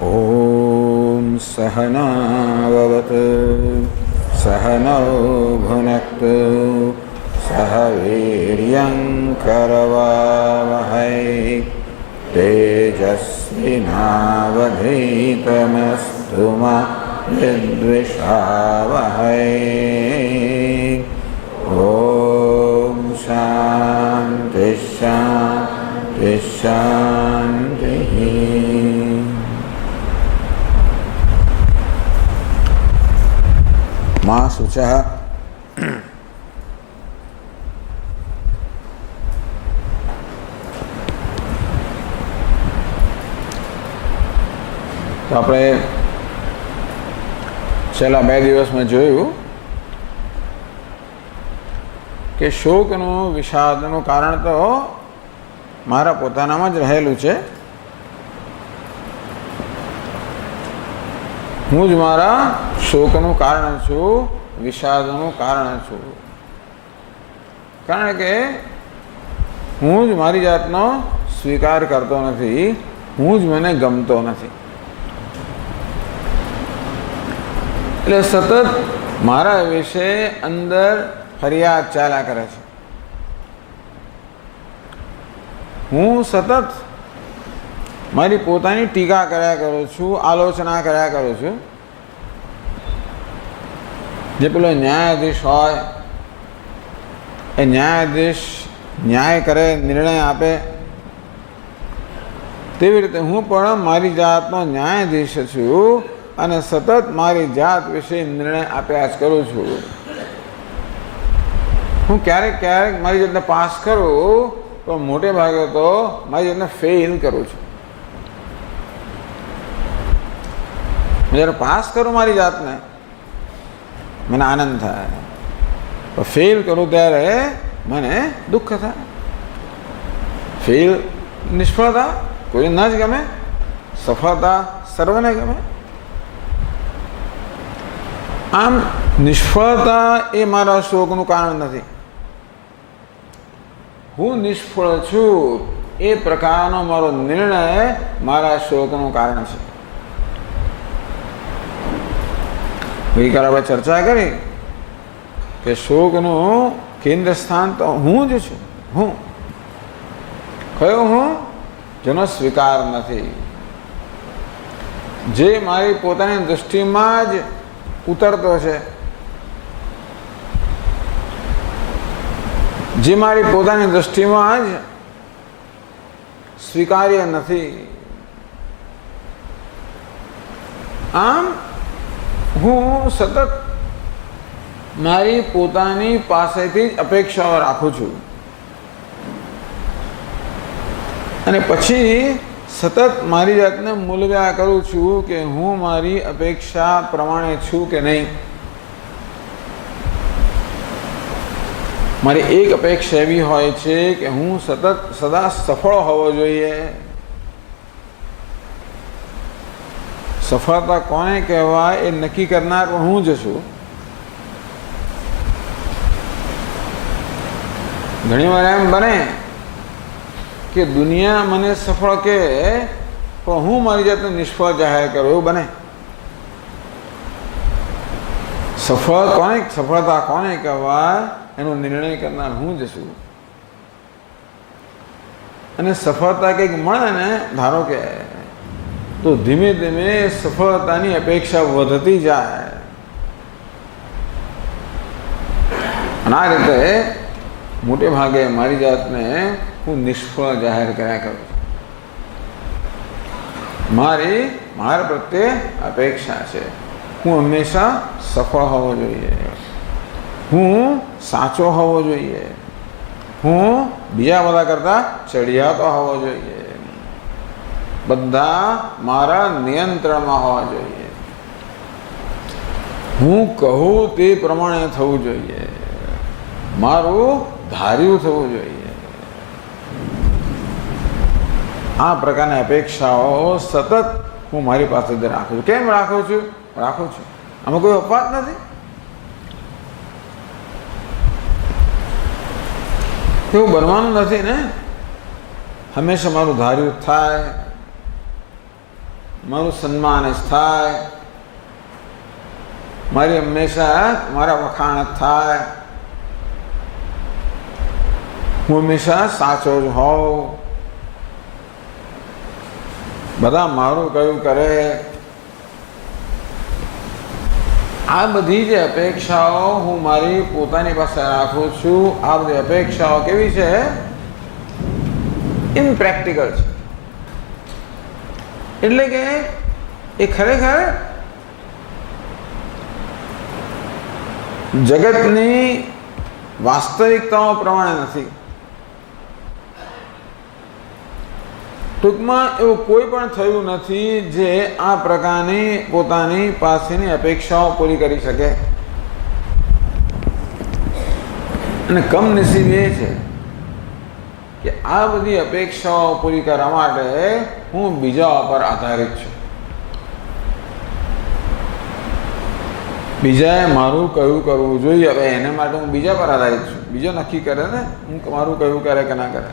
ॐ सहनाववतु सहनौ भुनक्तु सह वीर्यं करवावहै तेजस्विनावधीतमस्तु मा विद्विषावहै। ॐ शान्ति शान्ति शान्तिः। माँ शुचः तो આપણે છેલ્લા 2 દિવસમાં જોયું કે શોકનું વિષાદનું કારણ તો મારા પોતાનામાં જ રહેલું છે। હું જ મારા શોકનું કારણ છું, વિષાદનું કારણ છું। કારણ કે હું જ મારી જાતનો સ્વીકાર કરતો નથી, હું જ મને ગમતો નથી। એટલે સતત મારા વિશે અંદર ફરિયાદ ચાલ્યા કરે છે। હું સતત મારી પોતાની ટીકા કર્યા કરું છું, આલોચના કર્યા કરું છું। જે પેલો ન્યાયાધીશ હોય એ ન્યાયાધીશ ન્યાય કરે, નિર્ણય આપે, તેવી રીતે હું પણ મારી જાતનો ન્યાયાધીશ છું અને સતત મારી જાત વિશે નિર્ણય આપ્યા જ કરું છું। હું ક્યારેક ક્યારેક મારી જાતને પાસ કરું તો મોટે ભાગે તો મારી જાતને ફેલ કરું છું। જ્યારે પાસ કરું મારી જાતને મને આનંદ થાય, તો ફેલ કરું ત્યારે મને દુઃખ થાય। ફેલ નિષ્ફળતા કોઈ ન જ ગમે, સફળતા સર્વને ગમે। આમ નિષ્ફળતા એ મારા શોકનું કારણ નથી। હું નિષ્ફળ છું એ પ્રકારનો મારો નિર્ણય મારા શોકનું કારણ છે। ગઈકાલે આપણે ચર્ચા કરી કે શોકનું કેન્દ્ર સ્થાન તો હું જ છું। હું કયો? હું જેનો સ્વીકાર નથી, જે મારી પોતાની દૃષ્ટિમાં જ ઉતરતો છે, જે મારી પોતાની દૃષ્ટિમાં જ સ્વીકાર્ય નથી। આમ હું સતત મારી પોતાની પાસેથી જ અપેક્ષાઓ રાખું છું અને પછી સતત મારી જાતને મૂલ્યાંકન કરું છું કે હું મારી અપેક્ષા પ્રમાણે છું કે નહીં। મારી એક અપેક્ષા એવી હોય છે કે હું સતત સદા સફળ હોવો જોઈએ। સફળતા કોને કહેવાય એ નક્કી કરનાર પણ હું જ છું। ઘણીવાર એમ બને કે દુનિયા મને સફળ કહે પણ હું મારી જાતને નિષ્ફળ જાહેર કરું, એવું બને। સફળતા કોને કહેવાય એનો નિર્ણય કરનાર હું જ છું। અને સફળતા કંઈક મળે ને, ધારો કે, તો ધીમે ધીમે સફળતાની અપેક્ષા વધતી જાય અને આ રીતે મોટે ભાગે મારી જાતને હું નિષ્ફળ જાહેર કર્યા કરું છું। મારા પ્રત્યે અપેક્ષા છે હું હંમેશા સફળ હોવો જોઈએ, હું સાચો હોવો જોઈએ, હું બીજા બધા કરતાં ચડિયાતો હોવો જોઈએ, બધા મારા નિયંત્રણમાં હોવા જોઈએ, હું કહું તે પ્રમાણે થવું જોઈએ, મારું ધાર્યું થવું જોઈએ। આ પ્રકારની અપેક્ષાઓ સતત હું મારી પાસેથી રાખું છું। કેમ રાખું છું? આમાં કોઈ અપવાદ નથી। એવું બનવાનું નથી ને। હંમેશા મારું ધાર્યું થાય, મારું સન્માન જ થાય, મારી હંમેશા મારા વખાણ જ થાય, હું હંમેશા સાચો જ હોઉં, બધા મારું કયું કરે. આ બધી જે અપેક્ષાઓ હું મારી પોતાની પાસે રાખું છું, આ બધી અપેક્ષાઓ કેવી છે? ઇમ્પ્રેક્ટિકલ છે. એટલે કે એ ખરેખર જગતની વાસ્તવિકતાઓ પ્રમાણે નથી. ટૂંકમાં એવું કોઈ પણ થયું નથી જે આ પ્રકારની પોતાની પાસેની અપેક્ષાઓ પૂરી કરી શકે. અને કમનસીબ એ છે કે આ બધી અપેક્ષાઓ પૂરી કરવા માટે હું બીજા પર આધારિત છું. બીજાએ મારું કયું કરવું જોઈએ, હવે એના માટે હું બીજા પર આધારિત છું. બીજો નક્કી કરે ને હું મારું કયું કરે કે ના કરે.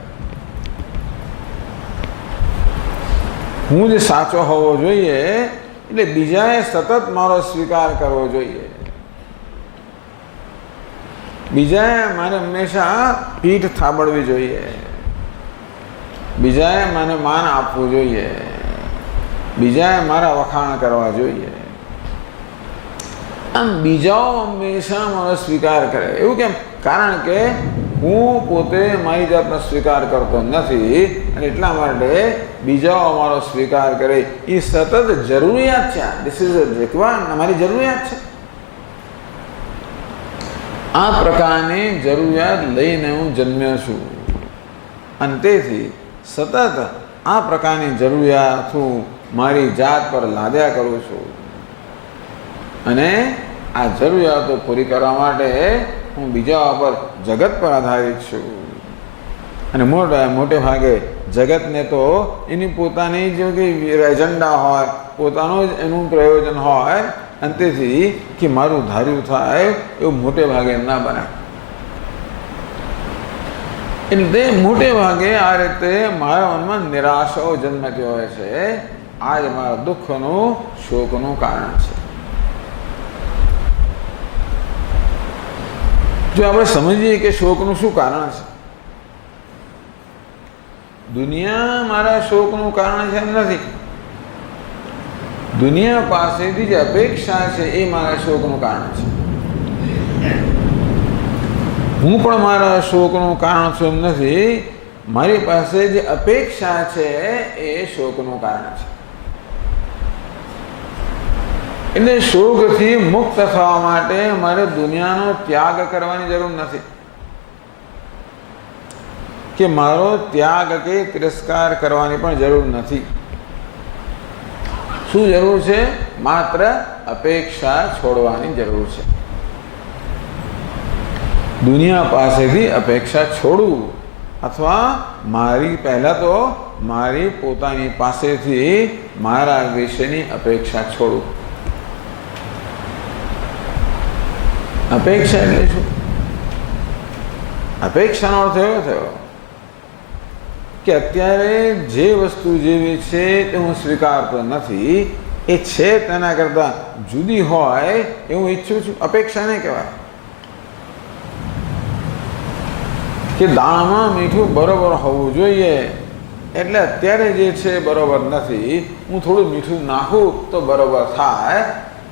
હું જે સાચો હોવો જોઈએ એટલે બીજાએ સતત મારો સ્વીકાર કરવો જોઈએ. બીજાએ મારે હંમેશા પીઠ થાબડવી જોઈએ, બીજાએ મને માન આપવું જોઈએ, બીજાએ મારા વખાણ કરવા જોઈએ. આમ બીજાઓ હંમેશા મારો સ્વીકાર કરે. એવું કેમ? કારણ કે હું પોતે મારી જાતનો સ્વીકાર કરતો નથી અને એટલા માટે બીજાઓ મારો સ્વીકાર કરે એ સતત જરૂરિયાત છે. ધીસ ઇઝ રિક્વાયર્ડ, અમારી જરૂરિયાત છે. આ પ્રકારની જરૂરિયાત લઈને હું જન્મ્યો છું અને તેથી સતત આ પ્રકારની જરૂરિયાત હું મારી જાત પર લાદ્યા કરું છું અને આ જરૂરિયાતો પૂરી કરવા માટે હું બીજા પર જગત પર આધારિત છું. અને મોટે ભાગે જગતને તો એની પોતાની જે એજન્ડા હોય, પોતાનું જ એનું પ્રયોજન હોય અને તેથી કે મારું ધાર્યું થાય એવું મોટે ભાગે ના બને. એટલે મોટે ભાગે આ રીતે મારા મનમાં નિરાશાઓ જન્મતી હોય છે. આ જ મારા દુઃખનું, શોકનું કારણ છે. જો આપણે સમજીએ કે શોકનું શું કારણ છે, દુનિયા મારા શોકનું કારણ છે એમ નથી. દુનિયા પાસેથી જે અપેક્ષા છે એ મારા શોકનું કારણ છે. હું પણ મારા શોકનું કારણ છું એમ નથી. મારી પાસે જે અપેક્ષા છે એ શોકનું કારણ છે. એટલે શોકથી મુક્ત થવા માટે મારે દુનિયાનો ત્યાગ કરવાની જરૂર નથી કે મારો ત્યાગ કે તિરસ્કાર કરવાની પણ જરૂર નથી. શું જરૂર છે? માત્ર અપેક્ષા છોડવાની જરૂર છે. દુનિયા પાસેથી અપેક્ષા છોડવું અથવા મારી પહેલા તો મારી પોતાની પાસેથી મારા વિશેની અપેક્ષા છોડવું. અપેક્ષા એટલે શું? અપેક્ષાનો અર્થ એવો થયો કે અત્યારે જે વસ્તુ જેવી છે તે હું સ્વીકારતો નથી, એ છે તેના કરતાં જુદી હોય એ હું ઈચ્છું છું. અપેક્ષા નહીં કહેવાય. કે દાળમાં મીઠું બરોબર હોવું જોઈએ એટલે અત્યારે જે છે બરોબર નથી, હું થોડું મીઠું નાખું તો બરોબર થાય.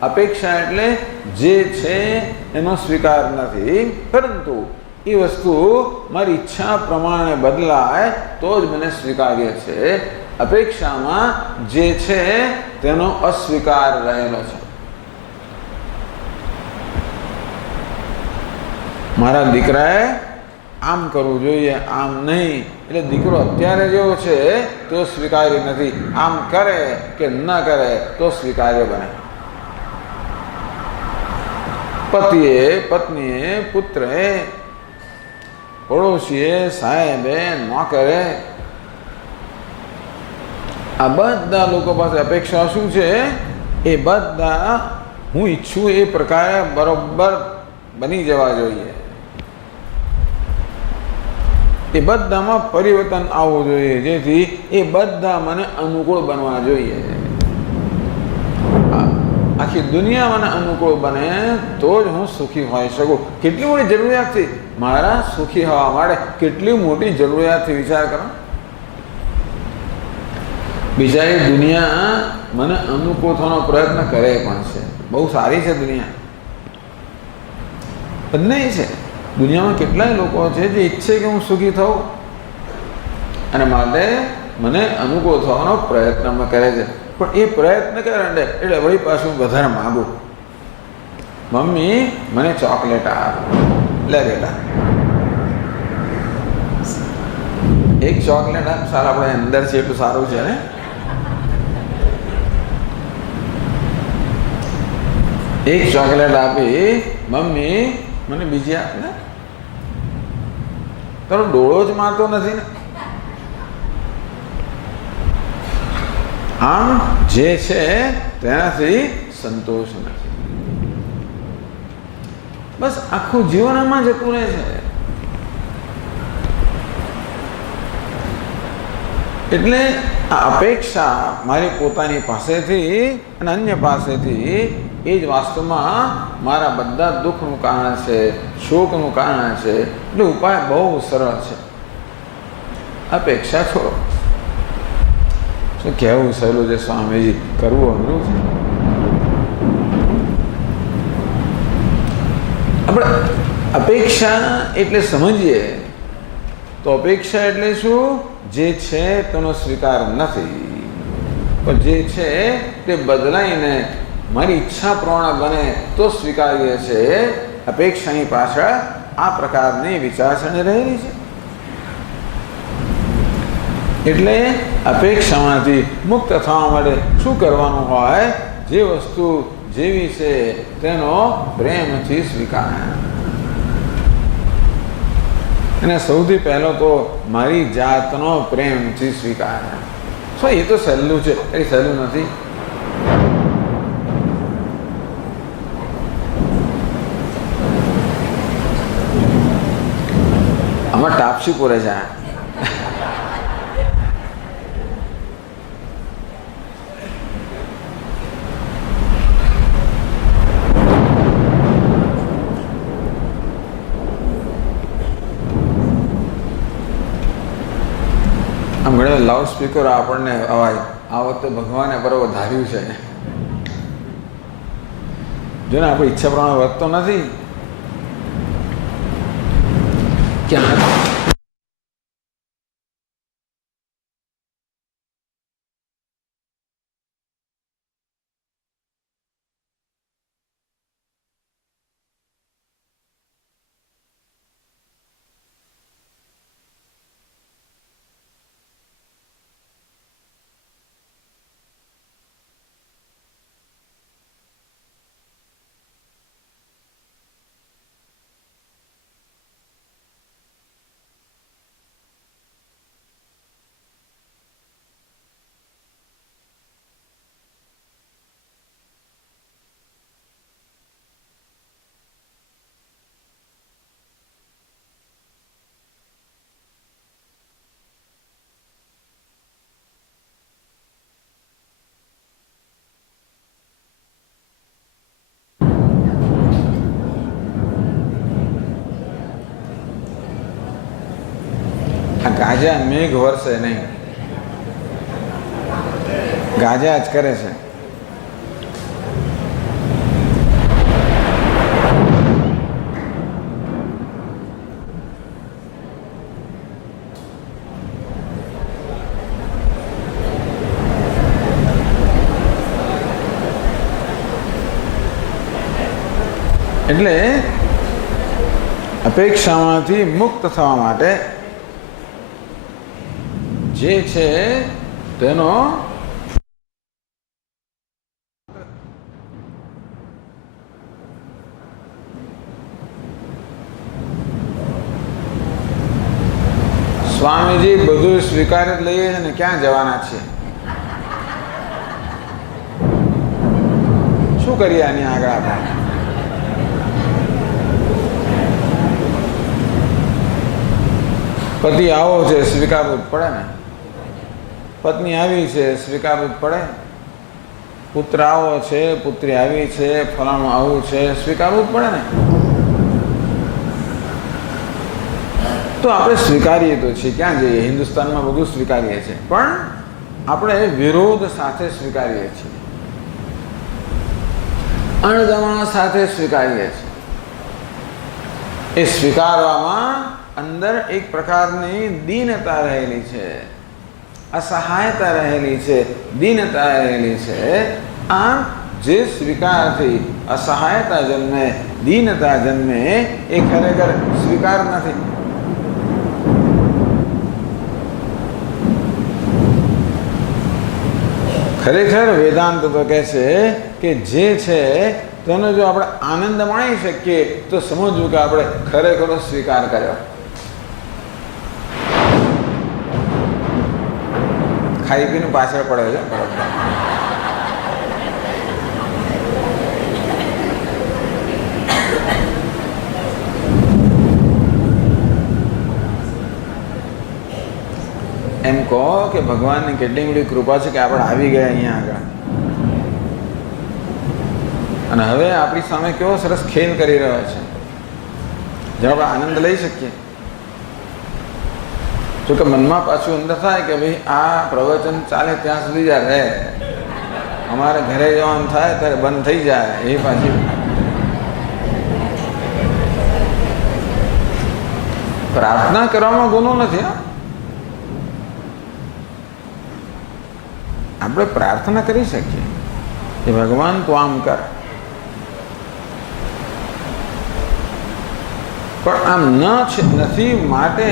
અપેક્ષા એટલે જે છે એનો સ્વીકાર નથી, પરંતુ એ વસ્તુ મારી ઈચ્છા પ્રમાણે બદલાય તો જ મને સ્વીકાર્ય છે. અપેક્ષામાં જે છે તેનો અસ્વીકાર રહેલો છે. મારા દીકરાએ આમ કરવું જોઈએ, આમ નહીં, એટલે દીકરો અત્યારે જેવો છે તો સ્વીકાર્ય નથી. આમ કરે કે ન કરે તો સ્વીકાર્ય બને. પતિએ, પત્નીએ, પુત્રએ, પડોશીએ, સાહેબે, નોકરે, આ બધા લોકો પાસે અપેક્ષા શું છે? એ બધા હું ઈચ્છું એ પ્રકારે બરોબર બની જવા જોઈએ. એ બધામાં પરિવર્તન આવવું જોઈએ જેથી એ બધા મને અનુકૂળ બનવા જોઈએ. આખી દુનિયા મને અનુકૂળ બને તો જ હું સુખી હોઈ શકું. કેટલી મોટી જરૂરિયાત છે મારા સુખી હોવા માટે. કેટલી મોટી જરૂરિયાત છે વિચાર કરો. બિચારી દુનિયા મને અનુકૂળ થવાનો પ્રયત્ન કરે પણ છે. બહુ સારી છે દુનિયા, બંને છે. દુનિયામાં કેટલાય લોકો છે જે ઈચ્છે કે હું સુખી થઉં અને માટે મને અનુકૂળ થવાનો પ્રયત્ન કરે છે. પણ એ પ્રયત્ન કરે એટલે વળી પાછું વધારે માગું. મમ્મી મને ચોકલેટ આપ, લે બેટા એક ચોકલેટ આપ. સારા આપણે અંદર છે એટલું સારું છે ને. એક ચોકલેટ આપી, મમ્મી મને બીજી આપ ને. તારો ડોળો જ મારતો નથી ને. આમ જે છે તેનાથી સંતોષ નથી. બસ આખું જીવન આમાં જતું રહે છે. એટલે આ અપેક્ષા મારી પોતાની પાસેથી અને અન્ય પાસેથી એ જ વાસ્તવમાં મારા બધા દુઃખનું કારણ છે, શોકનું કારણ છે. એટલે ઉપાય બહુ સરળ છે, અપેક્ષા છોડો. શું કહેવું સહેલું છે સ્વામીજી, કરવું અઘરું છે. આપણે અપેક્ષા એટલે સમજીએ તો અપેક્ષા એટલે શું? જે છે તેનો સ્વીકાર નથી, પણ જે છે તે બદલાઈને મારી ઈચ્છા પ્રમાણે બને તો સ્વીકારીએ છે. અપેક્ષાની પાછળ આ પ્રકારની વિચારસરણી રહેલી છે. એટલે અપેક્ષામાંથી મુક્ત થવા માટે શું કરવાનું હોય? જે વસ્તુ જેવી છે તેનો પ્રેમથી સ્વીકાર. અને સૌથી પહેલો તો મારી જાતનો પ્રેમથી સ્વીકાર. શું એ તો સહેલું છે? એ સહેલું નથી. આમાં ટાપસી પૂરે છે. આમ ઘણા લાઉડ સ્પીકર આપણને અવાજ આ વખતે ભગવાને બરોબર ધાર્યું છે. જો ને આપણી ઈચ્છા પ્રમાણે વધતો નથી. ક્યાં ગાજા મેઘ વરસે નહીં, ગાજા જ કરે છે. એટલે અપેક્ષામાંથી મુક્ત થવા માટે જે છે તેનો સ્વામીજી બધું સ્વીકાર જ લઈએ છે ને ક્યાં જવાના છે? શું કરીએ આની આગળ આપણે? પતિ આવો છે સ્વીકારવું જ પડે ને, પત્ની આવી છે સ્વીકારવું જ પડે. પુત્ર આવો છે, પુત્રી આવી છે, ફલાણું આવું છે, સ્વીકારવું જ પડે ને. તો આપણે સ્વીકારીએ તો છીએ, ક્યાં જઈએ, હિન્દુસ્તાનમાં બધું સ્વીકારીએ છીએ, પણ આપણે વિરોધ સાથે સ્વીકારીએ છીએ, અણગમા સાથે સ્વીકારીએ છીએ. એ સ્વીકારવામાં અંદર એક પ્રકારની દીનતા રહેલી છે, અસહાયતા રહેલી છે, દીનતા રહેલી છે. આ જે સ્વીકારથી અસહાયતા જન્મે, દીનતા જન્મે, એ ખરેખર સ્વીકાર નથી. ખરેખર વેદાંત તો કહે છે કે જે છે તેનો જો આપણે આનંદ માણી શકીએ તો સમજવું કે આપણે ખરેખર સ્વીકાર કર્યો. ખાઈ પીને પાછળ પડે છે. એમ કહો કે ભગવાનની કેટલી બધી કૃપા છે કે આપણે આવી ગયા અહીંયા આગળ, અને હવે આપણી સામે કેવો સરસ ખેલ કરી રહ્યો છે, જેનો આપણે આનંદ લઈ શકીએ. જો કે મનમાં પાછું અંદર થાય કે ભાઈ આ પ્રવચન ચાલે ત્યાં સુધી જ રહે, અમારે ઘરે જવાનું થાય ત્યારે બંધ થઈ જાય. એ પાછી પ્રાર્થના કરવામાં ગુનો નથી. આપણે પ્રાર્થના કરી શકીએ કે ભગવાન તું આમ કર, પણ આમ નથી માટે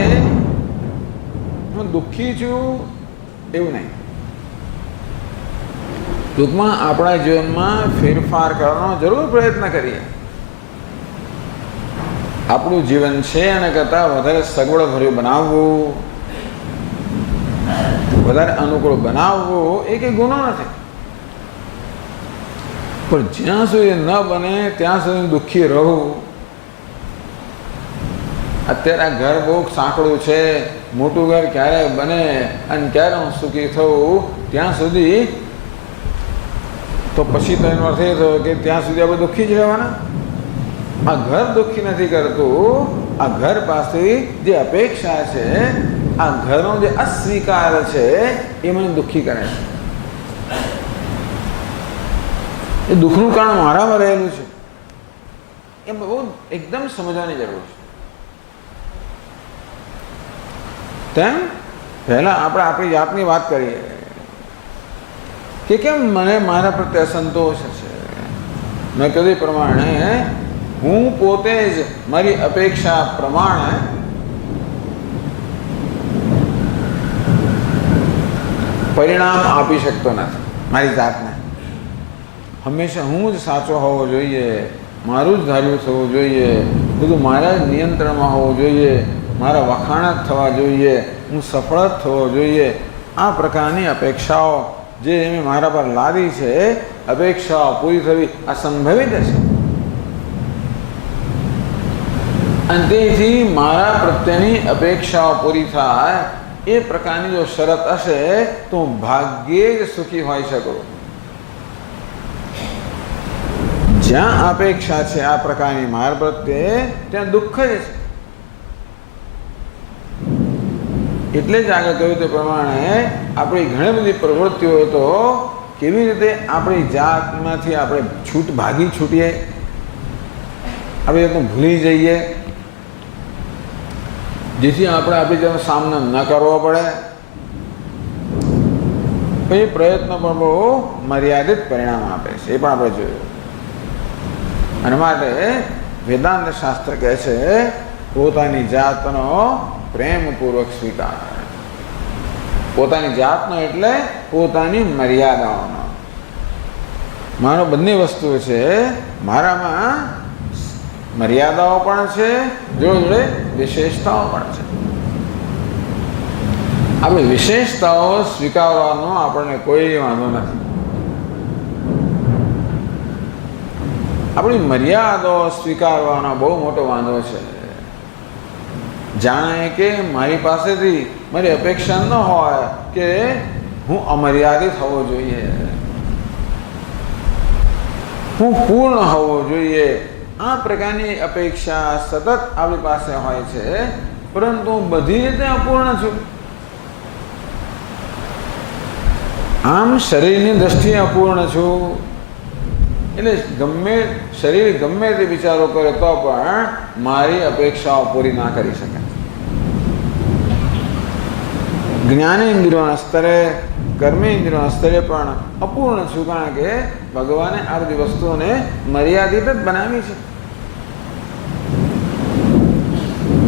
હું દુઃખી છું એવું નહીં. ટૂંકમાં આપણા જીવનમાં ફેરફાર કરવાનો જરૂર પ્રયત્ન કરીએ. આપણું જીવન છે એના કરતાં વધારે સગવડ ભર્યું બનાવવું, વધારે અનુકૂળ બનાવવું એ કંઈ ગુનો નથી. પણ જ્યાં સુધી ન બને ત્યાં સુધી દુઃખી રહું. અત્યારે આ ઘર બહુ સાંકડું છે, મોટું ઘર ક્યારે બને અને ક્યારે હું સુખી થવું ત્યાં સુધી, તો પછી તો એનો અર્થ એ થયો કે ત્યાં સુધી આપણે દુઃખી જ રહેવાના. આ ઘર દુઃખી નથી કરતું, આ ઘર પાસે જે અપેક્ષા છે, આ ઘરનો જે અસ્વીકાર છે એ મને દુઃખી કરે છે. એ દુઃખનું કારણ મારામાં રહેલું છે, એ બહુ એકદમ સમજવાની જરૂર છે. તેમ પહેલા આપણે આપણી જાતની વાત કરીએ કે કેમ મને મારા પ્રત્યે સંતોષ છે. મેં કીધું પ્રમાણે હું પોતે જ મારી અપેક્ષા પ્રમાણે પરિણામ આપી શકતો નથી મારી જાતને. હંમેશા હું જ સાચો હોવો જોઈએ, મારું જ ધાર્યું થવું જોઈએ, બધું મારા જ નિયંત્રણમાં હોવું જોઈએ, મારા વખાણ જ થવા જોઈએ, હું સફળ જ થવો જોઈએ. આ પ્રકારની અપેક્ષાઓ જે મેં મારા પર લાદી છે, અપેક્ષાઓ પૂરી થવી અસંભવિત છે. અને તેથી મારા પ્રત્યેની અપેક્ષાઓ પૂરી થાય એ પ્રકારની જો શરત હશે તો હું ભાગ્યે જ સુખી હોઈ શકું. જ્યાં અપેક્ષા છે આ પ્રકારની મારા પ્રત્યે, ત્યાં દુઃખ જ છે. એટલે જ આગળ કહ્યું તે પ્રમાણે આપણી ઘણી બધી પ્રવૃત્તિઓ તો કેવી રીતે આપણી જાતમાંથી આપણે ભાગી છૂટીએ, આપણે જાતને ભૂલી જઈએ, જેથી આપણે આપણી જાતનો સામનો ન કરવો પડે. એ પ્રયત્ન પણ બહુ મર્યાદિત પરિણામ આપે છે, એ પણ આપણે જોયું. અને માટે વેદાંત શાસ્ત્ર કહે છે પોતાની જાતનો પ્રેમપૂર્વક સ્વીકાર. પોતાની જાતનો એટલે પોતાની મર્યાદાઓનો. મારો બંને વસ્તુ છે, મારામાં મર્યાદાઓ પણ છે, જોડે વિશેષતાઓ પણ છે. આપણે વિશેષતાઓ સ્વીકારવાનો આપણને કોઈ વાંધો નથી. આપણી મર્યાદાઓ સ્વીકારવાનો બહુ મોટો વાંધો છે. જાણે કે મારી પાસેથી મારી અપેક્ષા ન હોય કે હું અમર્યાદિત હોવો જોઈએ. હું પૂર્ણ હોવો જોઈએ, આ પ્રકારની અપેક્ષા સતત આપણી પાસે હોય છે, પરંતુ હું બધી રીતે અપૂર્ણ છું. આમ શરીરની દ્રષ્ટિએ અપૂર્ણ છું, એટલે શરીર ગમે તે વિચારો કરે તો પણ મારી અપેક્ષાઓ પૂરી ના કરી શકે. જ્ઞાનેન્દ્રિયોના સ્તરે, કર્મેન્દ્રિયોના સ્તરે પણ અપૂર્ણ છું, કારણ કે ભગવાને આ બધી વસ્તુઓને મર્યાદિત જ બનાવી છે.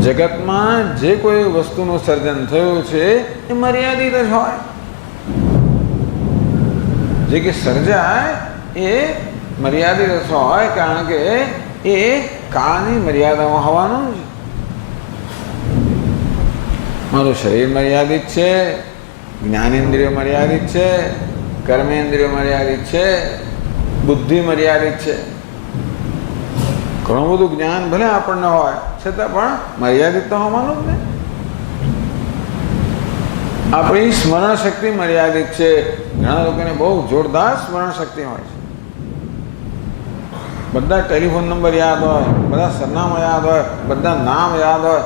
જગતમાં જે કોઈ વસ્તુનું સર્જન થયું છે એ મર્યાદિત જ હોય. જે કે સર્જાય એ મર્યાદિત જ હોય, કારણ કે એ કાળની મર્યાદામાં હોવાનું છે. મારું શરીર મર્યાદિત છે, જ્ઞાનેન્દ્રિય મર્યાદિત છે, કર્મેન્દ્રિય મર્યાદિત છે, બુદ્ધિ મર્યાદિત છે. ઘણું બધું જ્ઞાન ભલે આપણને હોય છતાં પણ મર્યાદિત તો હોવાનું જ ને. આપણી સ્મરણ શક્તિ મર્યાદિત છે. ઘણા લોકોને બહુ જોરદાર સ્મરણ શક્તિ હોય છે. બધા ટેલિફોન નંબર યાદ હોય, બધા સરનામા યાદ હોય, બધા નામ યાદ હોય.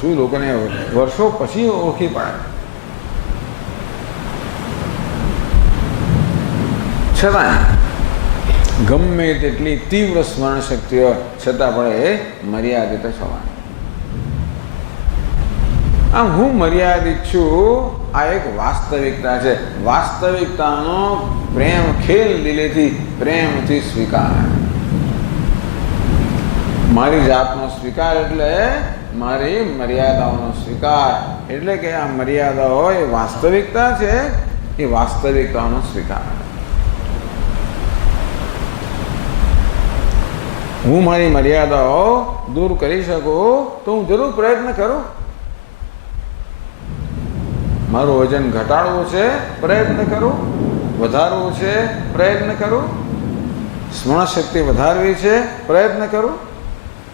શું લોકોને વર્ષો પછી ઓળખી પડે. છતાં ગમે તેટલી તીવ્ર સ્મરણ શક્તિ હોય છતાં પણ એ મર્યાદિત જ હોવાની. આમ હું મર્યાદિત છું, આ એક વાસ્તવિકતા છે. વાસ્તવિકતાનો પ્રેમ ખેલ દિલેથી પ્રેમથી સ્વીકાર. મારી જાતનો સ્વીકાર એટલે મારી મર્યાદાઓનો સ્વીકાર. એટલે કે આ મર્યાદાઓ એ વાસ્તવિકતા છે, એ વાસ્તવિકતાનો સ્વીકાર. હું મારી મર્યાદાઓ દૂર કરી શકું તો હું જરૂર પ્રયત્ન કરું. મારું વજન ઘટાડવું છે, પ્રયત્ન કરું. વધારવું છે, પ્રયત્ન કરું. સ્મરણ શક્તિ વધારવી છે, પ્રયત્ન કરું.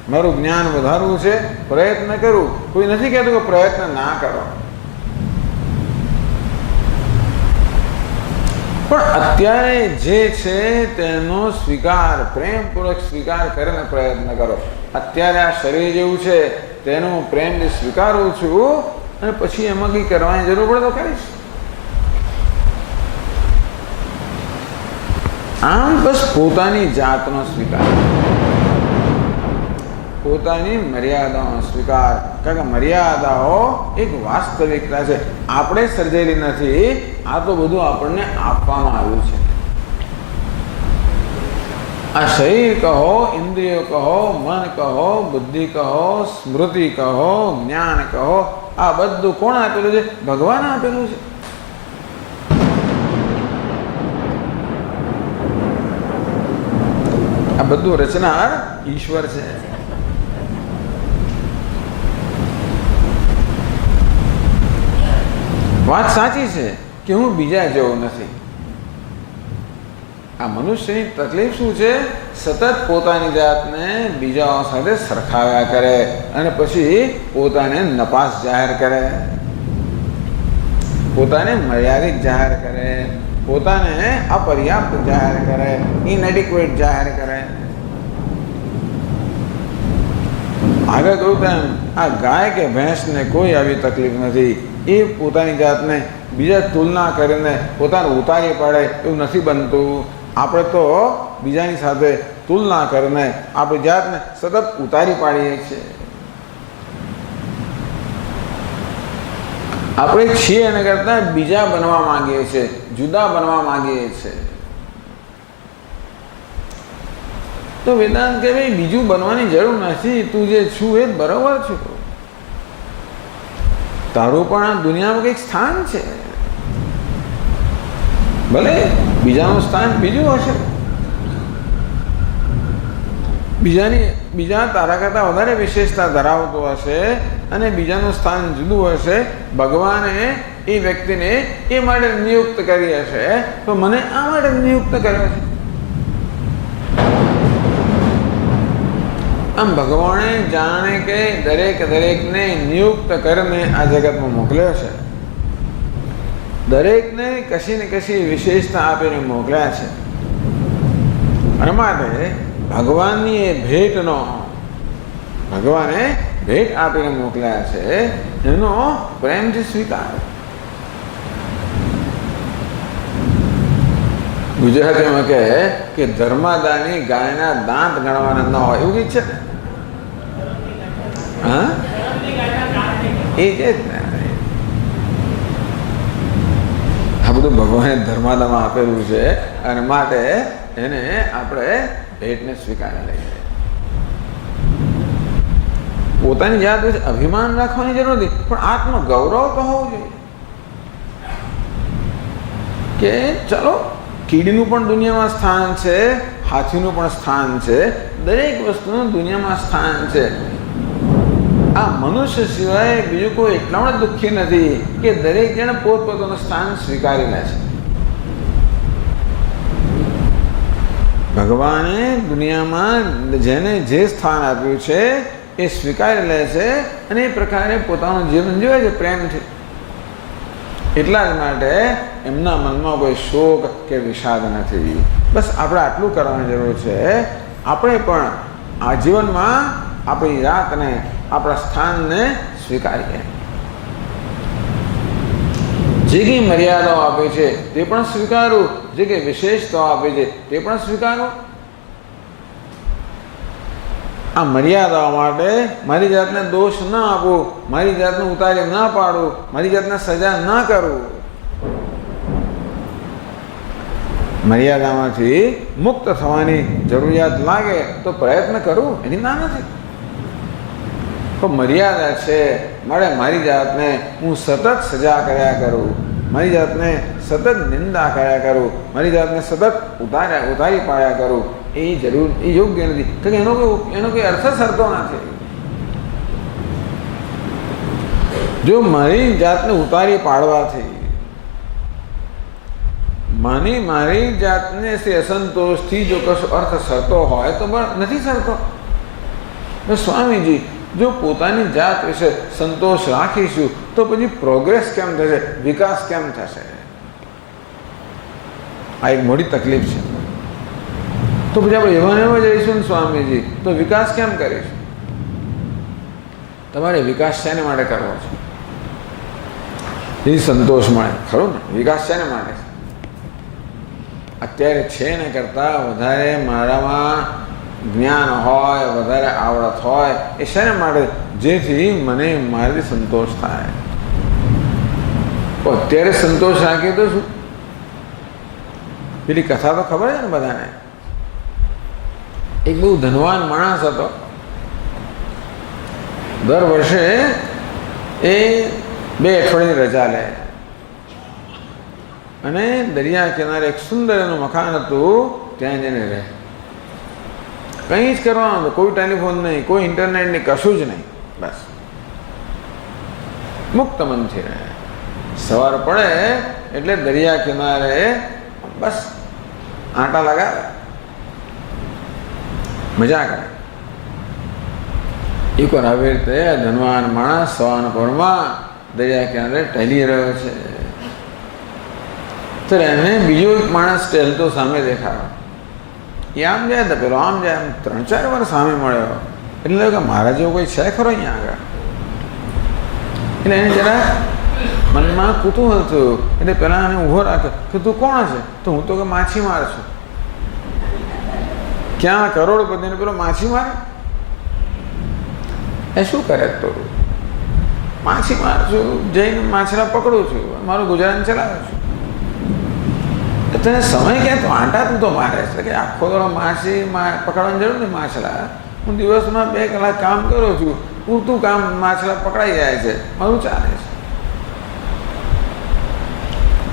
મારું જ્ઞાન વધારવું છે, પ્રયત્ન કરું. કોઈ નથી કહેતું કે પ્રયત્ન ના કરો. પણ અત્યારે જે છે તેનો સ્વીકાર, પ્રેમપૂર્વક સ્વીકાર કરીને પ્રયત્ન કરો. અત્યારે આ શરીર જેવું છે તેનું પ્રેમથી સ્વીકારું છું, અને પછી એમાં કંઈ કરવાની જરૂર પડે તો કરીશ. આમ બસ પોતાની જાતનો સ્વીકાર, પોતાની મર્યાદાનો સ્વીકાર. કારણ કે મર્યાદાઓ એક વાસ્તવિકતા છે, આપણે સર્જેલી નથી. આ તો બધું આપણને આપવામાં આવ્યું છે. આ શરીર કહો, ઇન્દ્રિયો કહો, મન કહો, બુદ્ધિ કહો, સ્મૃતિ કહો, જ્ઞાન કહો, આ બધું કોણ આપેલું છે? ભગવાન આપેલું છે. આ બધું રચનાર ઈશ્વર છે. વાત સાચી છે કે હું બીજા જેવો નથી. આ મનુષ્યની તકલીફ શું છે? સતત પોતાની જાતને બીજાઓ સાથે સરખાવ્યા કરે અને પછી પોતાને નપાસ જાહેર કરે, પોતાને મર્યાદિત જાહેર કરે, પોતાને અપર્યાપ્ત જાહેર કરે, ઇનએડિક્વેટ જાહેર કરે. આગળ કહ્યું તેમ આ ગાય કે ભેંસને કોઈ આવી તકલીફ નથી. એ પોતાની જાતને બીજા તુલના કરીને પોતાને ઉતારી પાડે એવું નથી બનતું. આપણે તો બીજાની સાથે તુલના કરીને આપણી જાતને સતત ઉતારી પાડીએ છીએ. આપણે છીએ એના કરતાં બીજા બનવા માંગીએ છીએ, જુદા બનવા માંગીએ છીએ. તો વેદાંત કે ભાઈ બીજું બનવાની જરૂર નથી, તું જે છું એ જ બરાબર છે. તારું પણ આ દુનિયામાં કંઈક સ્થાન છે. ભલે બીજાનું સ્થાન બીજું હશે, બીજા તારા કરતાં વધારે વિશેષતા ધરાવતું હશે અને બીજાનું સ્થાન જુદું હશે. ભગવાને એ વ્યક્તિને એ માટે નિયુક્ત કરી હશે, તો મને આ માટે નિયુક્ત કર્યો છે. આમ ભગવાને જાણે કે દરેકને નિયુક્ત કરીને આ જગતમાં મોકલ્યો છે. દરેકને કશી ને કશી વિશેષતા આપીને મોકલ્યા છે. અને માટે ભગવાનની એ ભેટનો, ભગવાને ભેટ આપીને મોકલ્યા છે એનો પ્રેમથી સ્વીકાર. ગુજરાતીમાં કહે કે ધર્માદાની ગાયના દાંત ગણવાના ન હોય એવું કઈ છે ને? હા, એ છે જ ને. આ બધું ભગવાને ધર્માદામાં આપેલું છે અને માટે એને આપણે ભેટને સ્વીકારી લઈએ. પોતાની જાત વિશે અભિમાન રાખવાની જરૂર નથી, પણ આત્મગૌરવ તો હોવું જોઈએ કે ચલો કીડીનું પણ દુનિયામાં સ્થાન છે, હાથીનું પણ સ્થાન છે, દરેક વસ્તુનું દુનિયામાં સ્થાન છે. આ મનુષ્ય સિવાય બીજું કોઈ એટલા પણ દુઃખી નથી કે દરેક જણ પોતપોતાનું સ્થાન સ્વીકારી લે છે. ભગવાને દુનિયામાં જેને જે સ્થાન આપ્યું છે એ સ્વીકારી લે છે અને એ પ્રકારે પોતાનું જીવન જીવે છે પ્રેમથી. એટલા જ માટે એમના મનમાં કોઈ શોક કે વિષાદ નથી. બસ આપણે આટલું કરવાની જરૂર છે. આપણે પણ આ જીવનમાં આપણી જાતને, આપણા સ્થાનને સ્વીકારીએ. જે કંઈ મર્યાદાઓ આપી છે તે પણ સ્વીકારું, જે કંઈ વિશેષતાઓ આપી છે તે પણ સ્વીકારું. આ મર્યાદાઓ માટે મારી જાતને દોષ ન આપું, મારી જાતને ઉતારી ન પાડું, મારી જાતને સજા ન કરું. મર્યાદામાંથી મુક્ત થવાની જરૂરિયાત લાગે તો પ્રયત્ન કરું, એની ના નથી. તો મર્યાદા છે મારે મારી જાતને હું સતત સજા કર્યા કરું, મારી જાતને સતત નિંદા કર્યા કરું, મારી જાતને સતત ઉતારી પાડ્યા કરું, એ જરૂર એ યોગ્ય નથી. તો એનો કોઈ અર્થ સરતો નથી. જો મારી જાતને ઉતારી પાડવાથી મારી જાતને અસંતોષથી જો કશો અર્થ સરતો હોય તો નથી સરતો. સ્વામીજી, જો પોતાની જાત વિશે સંતોષ રાખીશું તો પછી પ્રોગ્રેસ કેમ થશે, વિકાસ કેમ થશે? આ એક મોટી તકલીફ છે. તો પછી આપણે એવા જઈશું ને સ્વામીજી તો વિકાસ કેમ કરીશું? તમારે વિકાસ શેને માટે કરવો છે? એ સંતોષ મળે ખરું ને? વિકાસ શેને માટે? અત્યારે છે ને કરતાં વધારે મારામાં જ્ઞાન હોય, વધારે આવડત હોય, એ શેને માટે? જેથી મને મારાથી સંતોષ થાય. અત્યારે સંતોષ રાખીએ તો શું? પેલી કથા તો ખબર છે ને બધાને. એક બહુ ધનવાન માણસ હતો. દર વર્ષે એ 2 અઠવાડિયાની રજા લે અને દરિયા કિનારે એક સુંદર એનું મકાન હતું, ત્યાં જઈને રહે. કંઈ જ કરવાનું, કોઈ ટેલિફોન નહીં, કોઈ ઇન્ટરનેટ નહીં, કશું જ નહીં. બસ મુક્ત મનથી રહે. સવાર પડે એટલે દરિયા કિનારે બસ આંટા લગાવે, મજા કરે. એકવાર આવી રીતે ધનવાન માણસ સવારના પરમાં દરિયા કિનારે ટહેલી રહ્યો છે. તો એને બીજો એક માણસ ટહેલતો સામે દેખાયો. એ આમ જાય તો પેલો આમ જાય. 3-4 વાર સામે મળ્યો. એટલે કે મારા જેવો કોઈ છે ખરો અહીંયા આગળ? એટલે એને જરા મનમાં કુતૂહલ થયું. એટલે પેલા એને ઊભો રાખ્યો કે તું કોણ છે? તો હું તો કે માછીમાર છું. ક્યાં કરોડપતિને પેલો માછીમાર? એ શું કરે? તો માછીમાર છું, જઈને માછલા પકડું છું, મારું ગુજરાન ચલાવું છું. તને સમય ક્યાં? તો આંટા તું તો મારે છે કે આખો દડો માછી પકડવાની જરૂર નહીં. માછલા હું દિવસમાં 2 કલાક કામ કરું છું, પૂરતું કામ માછલા પકડાઈ જાય છે, મારું ચાલે છે.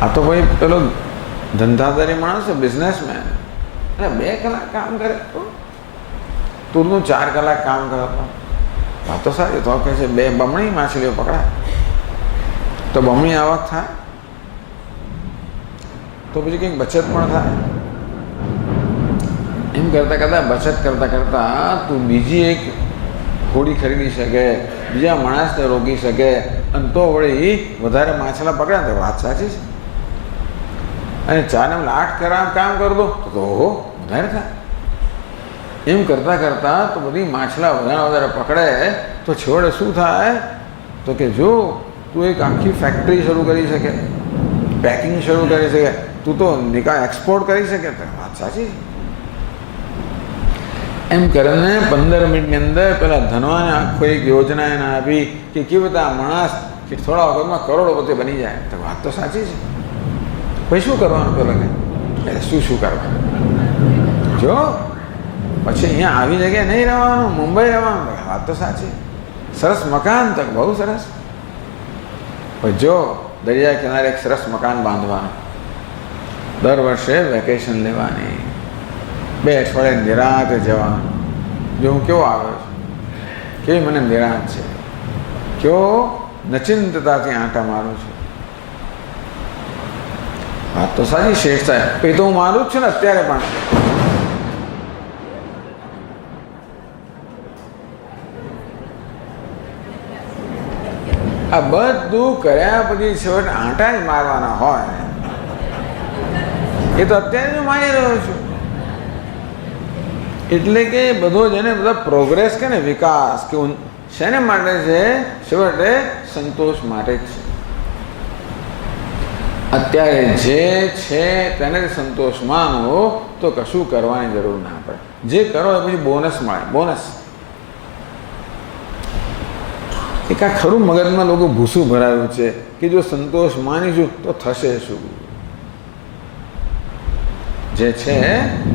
આ તો ભાઈ પેલો ધંધાદારી માણસ છે, બિઝનેસમેન. એટલે 2 કલાક કામ કરે તો તુરનું 4 કલાક કામ કરતો. વાત તો સારી. તો કહે છે 2 બમણી માછલીઓ પકડાય તો બમણી આવક થાય, તો પછી કંઈક બચત પણ થાય. એમ કરતાં બચત કરતાં તું બીજી એક હોડી ખરીદી શકે, બીજા માણસને રોકી શકે અને તો વળી વધારે માછલા પકડ્યા. તો વાત સાચી છે. અને 4 8 કામ કરી દો તો વધારે થાય. એમ કરતાં કરતાં તો બધી માછલા વધારે પકડે તો છેવટે શું થાય તો કે જો તું એક આખી ફેક્ટરી શરૂ કરી શકે, પેકિંગ શરૂ કરી શકે, તું તો નિકાલ એક્સપોર્ટ કરી શકે. તો વાત સાચી. એમ કરીને 15 મિનિટની અંદર પેલા ધનવાને આખો એક યોજના એને આપી કે કેવી રીતે આ માણસ કે થોડા વખતમાં કરોડપતિ બની જાય. તો વાત તો સાચી છે. પછી શું કરવાનું પેલા એટલે શું કરવાનું? જો પછી અહીંયા આવી જગ્યાએ નહીં રહેવાનું, મુંબઈ રહેવાનું. વાત તો સાચી. સરસ મકાન તક બહુ સરસ. પણ જો દરિયા કિનારે એક સરસ મકાન બાંધવાનું, દર વર્ષે વેકેશન લેવાની, 2 અઠવાડિયે નિરાંતે જવાનું. જો હું કેવો આવ્યો છું, કેવી મને નિરાંત છે, કેવો નચિંતતાથી આંટા મારું છું. વાત તો સાચી શેષ થાય. પછી તો હું મારું જ છું ને અત્યારે પણ. આ બધું કર્યા પછી છેવટે આંટા જ મારવાના હોય એ તો અત્યારે હું મારી રહ્યો છું. એટલે કે બધો જેને બધા પ્રોગ્રેસ કે ને વિકાસ કે શેને માટે છે? છેવટે સંતોષ માટે જ છે. અત્યારે જે છે તેને સંતોષ માનો તો કશું કરવાની જરૂર ના પડે. જે કરો એ પછી બોનસ મળે. બોનસ એક આ ખરું મગજમાં લોકો ભૂસું ભરાયું છે કે જો સંતોષ માનીશું તો થશે શું? જે છે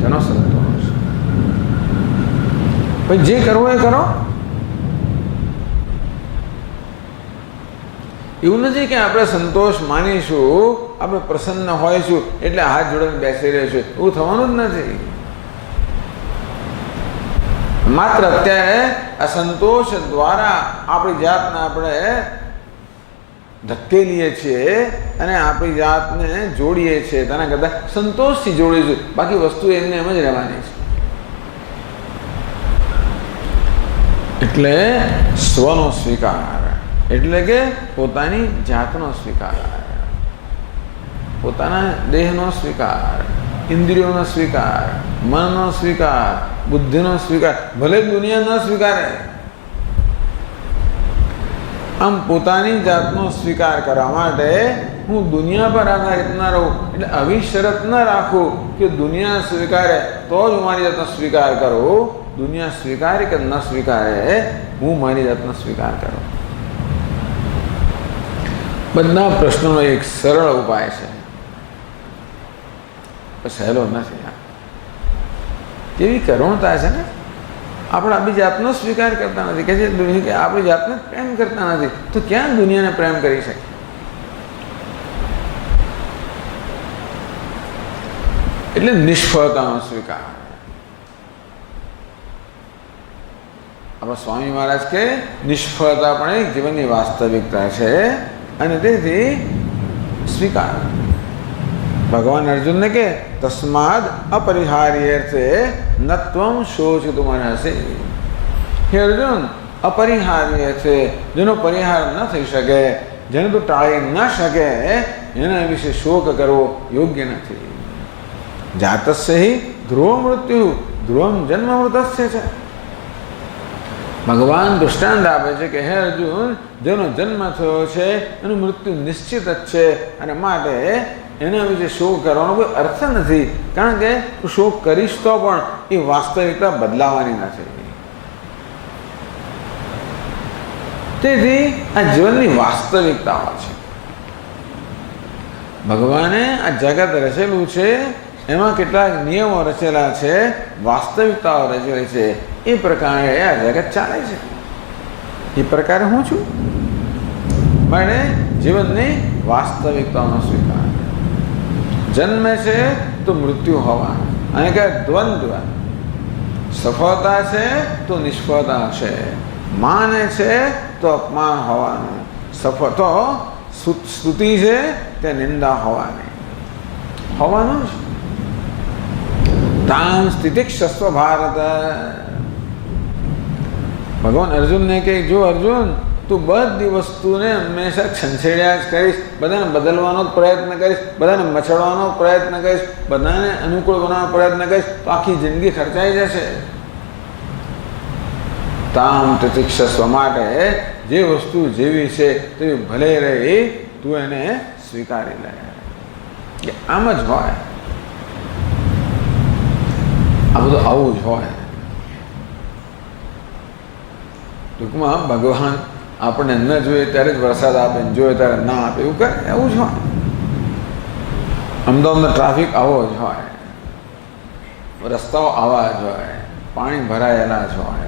તેનો સંતોષ. પછી જે કરવું એ કરો. એવું નથી કે આપણે સંતોષ માનીશું, આપણે પ્રસન્ન હોઈશું એટલે હાથ જોડીને બેસી રહીશું. એવું થવાનું જ નથી. માત્ર અત્યારે અસંતોષ દ્વારા આપણી જાતને આપણે ધકેલીએ છીએ અને આપણી જાતને જોડીએ છીએ. તેના કરતાં સંતોષથી જોડીશું. બાકી વસ્તુ એમને એમ જ રહેવાની છે. એટલે સ્વનો સ્વીકાર એટલે કે પોતાની જાતનો સ્વીકાર, પોતાના દેહનો સ્વીકાર, ઇન્દ્રિયોનો સ્વીકાર, મનનો સ્વીકાર, બુદ્ધિનો સ્વીકાર. ભલે દુનિયા ન સ્વીકારે, આમ પોતાની જાતનો સ્વીકાર કરવા માટે હું દુનિયા પર આધારિત ન રહું. એટલે આવી શરત ન રાખું કે દુનિયા સ્વીકારે તો જ હું મારી જાતનો સ્વીકાર કરું. દુનિયા સ્વીકારે કે ન સ્વીકારે, હું મારી જાતનો સ્વીકાર કરું. બધા પ્રશ્નોનો એક સરળ ઉપાય છે, સહેલો નથી. કેવી કરુણતા છે ને! આપણે આપણી જાતનો સ્વીકાર કરતા નથી. કે છે કે આપણી જાતને પ્રેમ કરતા નથી, તો ક્યાં દુનિયાને પ્રેમ કરી શકે? એટલે નિષ્ફળતાનો સ્વીકાર. આપણા સ્વામી મહારાજ કે નિષ્ફળતા પણ એક જીવનની વાસ્તવિકતા છે અને તેથી સ્વીકાર. ભગવાન અર્જુનને કે તસ્માદ અપરિહાર્યર્થે નત્વમ શોચિતુમ અર્હસી. હે અર્જુન, અપરિહાર્ય છે, જેનો પરિહાર ન થઈ શકે, જેને તું ટાળી ન શકે, એના વિશે શોક કરવો યોગ્ય નથી. જાતસ્ય હિ ધ્રુવ મૃત્યુ ધ્રુવમ જન્મ મૃતસ્ય છે. ભગવાન દૃષ્ટાંત આપે છે કે હે અર્જુન, જેનો જન્મ થયો છે એનું મૃત્યુ નિશ્ચિત જ છે અને માટે એના વિશે શોક કરવાનો કોઈ અર્થ નથી. કારણ કે તું શોક કરીશ તો પણ એ વાસ્તવિકતા બદલાવાની નથી. તેથી આ જીવનની વાસ્તવિકતાઓ છે. ભગવાને આ જગત રચેલું છે, એમાં કેટલાક નિયમો રચેલા છે, વાસ્તવિકતાઓ રચેલી છે. એ પ્રકારે આ જગત ચાલે છે. એ પ્રકારે હું છું. માટે જીવનની વાસ્તવિકતાનો સ્વીકાર. જન્મે છે તો મૃત્યુ હોવાનું, અને કે દ્વંદ્વ. સફળતા છે તો નિષ્ફળતા છે, માને છે તો અપમાન હોવાનું, સફળ તો સ્તુતિ છે તે નિંદા હોવાનું જ. તામ સ્થિતિક્ષસ્વ ભારત. ભગવાન અર્જુનને કહે જો અર્જુન, તું બધી વસ્તુને હંમેશા છંછેડ્યા જ કરીશ, બધાને બદલવાનો પ્રયત્ન કરીશ, બધાને મચડવાનો પ્રયત્ન કરીશ, બધાને અનુકૂળ બનાવવાનો પ્રયત્ન કરીશ, તો આખી જિંદગી ખર્ચાઈ જશે. તામ તિતિક્ષસ્વ માટે જે વસ્તુ જેવી છે તેવી ભલે રહે તું એને સ્વીકારી લે. આમ જ હોય, આ બધું આવું જ હોય. ટૂંકમાં ભગવાન આપણને ન જોઈએ ત્યારે જ વરસાદ આપે, જોઈએ ત્યારે ના આપે, એવું કરે, એવું જ હોય. અમદાવાદનો ટ્રાફિક આવો જ હોય, રસ્તાઓ આવા જ હોય, પાણી ભરાયેલા જ હોય.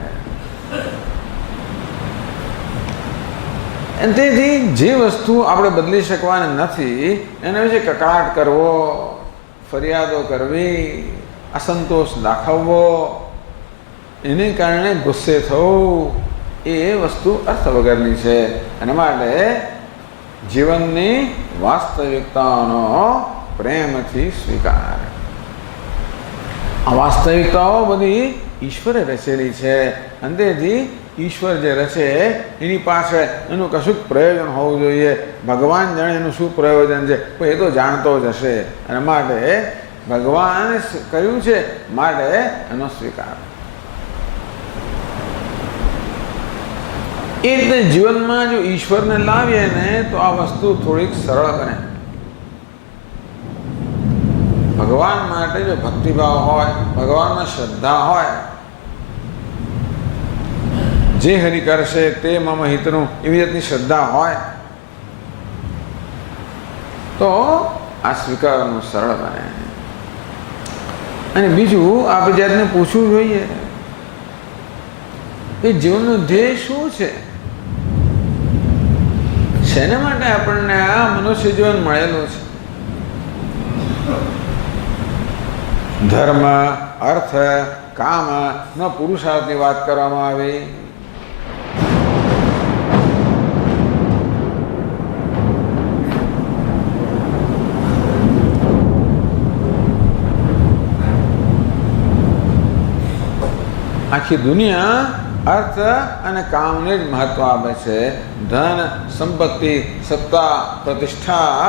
તેથી જે વસ્તુ આપણે બદલી શકવાની નથી એના વિશે કકળાટ કરવો, ફરિયાદો કરવી, અસંતોષ દાખવવો, એને કારણે ગુસ્સે થવું, એ વસ્તુ અર્થ વગરની છે. અને માટે જીવનની વાસ્તવિકતાઓનો પ્રેમથી સ્વીકાર. આ વાસ્તવિકતાઓ બધી ઈશ્વરે રચેલી છે. અને તેથી ઈશ્વર જે રચે એની પાસે એનું કશું પ્રયોજન હોવું જોઈએ. ભગવાન જાણે એનું શું પ્રયોજન છે પણ એ તો જાણતો જ હશે. અને માટે ભગવાને કહ્યું છે માટે એનો સ્વીકાર. એ રીતે જીવનમાં જો ઈશ્વરને લાવીએ ને તો આ વસ્તુ થોડીક સરળ બને. ભગવાન માટે જો ભક્તિભાવ હોય, ભગવાનમાં શ્રદ્ધા હોય, જે હરિ કરશે તે મમ હિતનું, એવી રીતની શ્રદ્ધા હોય તો આ સ્વીકારવાનું સરળ બને. અને બીજું આપણે જાતને પૂછવું જોઈએ કે જીવનનું ધ્યેય શું છે? શેના માટે આપણને આ મનુષ્ય જીવન મળેલું છે? ધર્મ, અર્થ, કામ ન પુરુષાર્થની વાત કરવામાં આવી. આખી દુનિયા અર્થ અને કામને જ મહત્વ આપે છે. ધન, સંપત્તિ, સત્તા, પ્રતિષ્ઠા,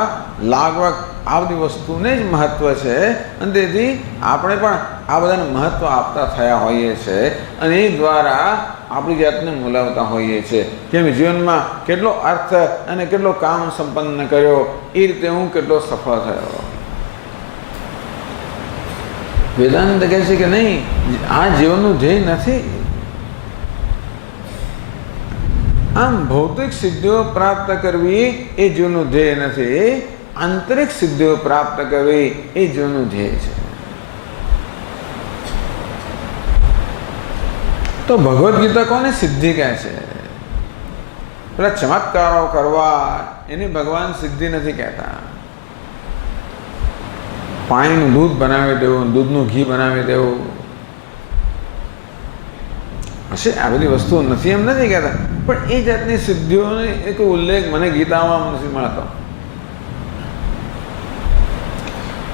લાગવક આ બધી વસ્તુને જ મહત્વ છે. અને તેથી આપણે પણ આ બધાને મહત્વ આપતા થયા હોઈએ છીએ અને એ દ્વારા આપણી જાતને મૂલાવતા હોઈએ છીએ. કેમ જીવનમાં કેટલો અર્થ અને કેટલો કામ સંપન્ન કર્યો, એ રીતે હું કેટલો સફળ થયો. વેદાંત કહે છે કે નહીં, આ જીવનનું ધ્યેય નથી. આમ ભૌતિક સિદ્ધિઓ પ્રાપ્ત કરવી એ જીવનનું ધ્યેય નથી. આંતરિક સિદ્ધિઓ પ્રાપ્ત કરવી એ જીવનનું ધ્યેય છે. તો ભગવદ્ ગીતા કોને સિદ્ધિ કહે છે? પેલા ચમત્કારો કરવા એને ભગવાન સિદ્ધિ નથી કહેતા. પાણીનું દૂધ બનાવી દેવું, દૂધનું ઘી બનાવી દેવું હશે, આ બધી વસ્તુઓ નથી એમ નથી કહેતા, પણ એ જાતની સિદ્ધિઓનો એક ઉલ્લેખ મને ગીતામાં નથી મળતો.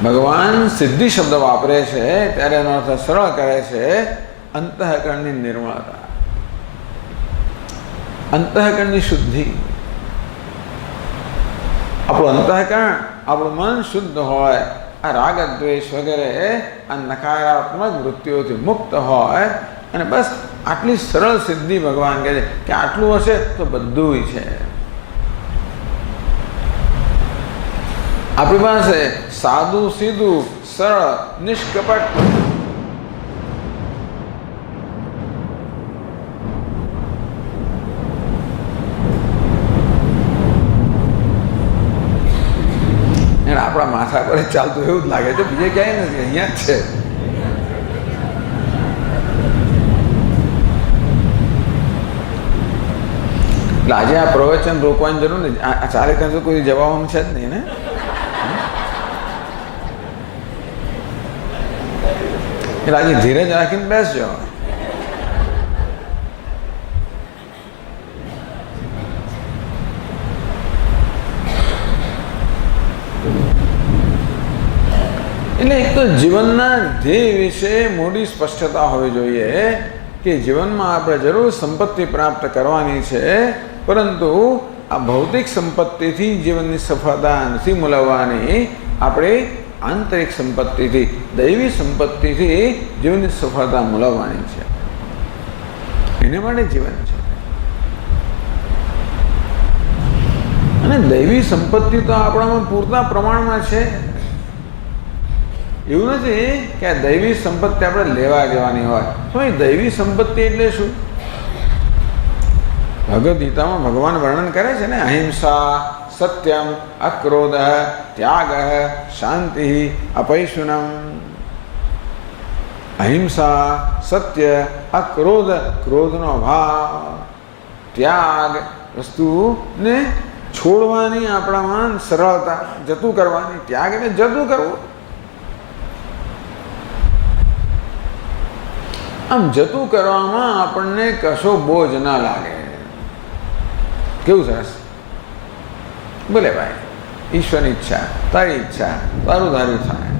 ભગવાન સિદ્ધિ શબ્દ વાપરે છે ત્યારે એનો અર્થ સરળ કરે છે અંતઃકરણની નિર્મળતા, અંતઃકરણની શુદ્ધિ. આપણું અંતઃકરણ, આપણું મન શુદ્ધ હોય, આ રાગ દ્વેષ વગેરે આ નકારાત્મક વૃત્તિઓથી મુક્ત હોય અને બસ આટલી સરળ સિદ્ધિ ભગવાન કહે છે કે આટલું હશે તો બધું છે. આપણી પાસે સાદું, સીધું, સરળ, નિષ્કપટ આપણા માથા પર ચાલતું એવું જ લાગે છે, બીજે ક્યાંય નથી, અહીંયા જ છે. એટલે આજે આ પ્રવચન રોકવાની જરૂર નથી. આ ચારે કાંઈ કોઈ જવાબ છે જ નહીં ને. એટલે આજે ધીરજ રાખીને બેસજો. એટલે એક તો જીવનના ધ્યેય વિશે મોટી સ્પષ્ટતા હોવી જોઈએ કે જીવનમાં આપણે જરૂર સંપત્તિ પ્રાપ્ત કરવાની છે, પરંતુ આ ભૌતિક સંપત્તિથી જીવનની સફળતા નથી મૂલવવાની. આપણે આંતરિક સંપત્તિથી, દૈવી સંપત્તિથી જીવનની સફળતા મૂલવવાની છે. એને માટે જીવન છે. અને દૈવી સંપત્તિ તો આપણામાં પૂરતા પ્રમાણમાં છે. એવું નથી કે આ દૈવી સંપત્તિ આપણે લેવા જવાની હોય. શું દૈવી સંપત્તિ એટલે શું? ભગવદ્ ગીતામાં ભગવાન વર્ણન કરે છે ને, અહિંસા, સત્યમ, અક્રોધ, ત્યાગ, શાંતિ, અપૈશુનમ. અહિંસા, સત્ય, અક્રોધ, ક્રોધનો અભાવ, ત્યાગ, વસ્તુને છોડવાની આપણામાં સરળતા, જતું કરવાની. ત્યાગ એટલે જતું કરવું. આમ જતું કરવામાં આપણને કશો બોજ ના લાગે. કેવું સરસ! બોલે ભાઈ, ઈશ્વરની ઈચ્છા, તારી ઈચ્છા, તારું ધાર્યું થાય.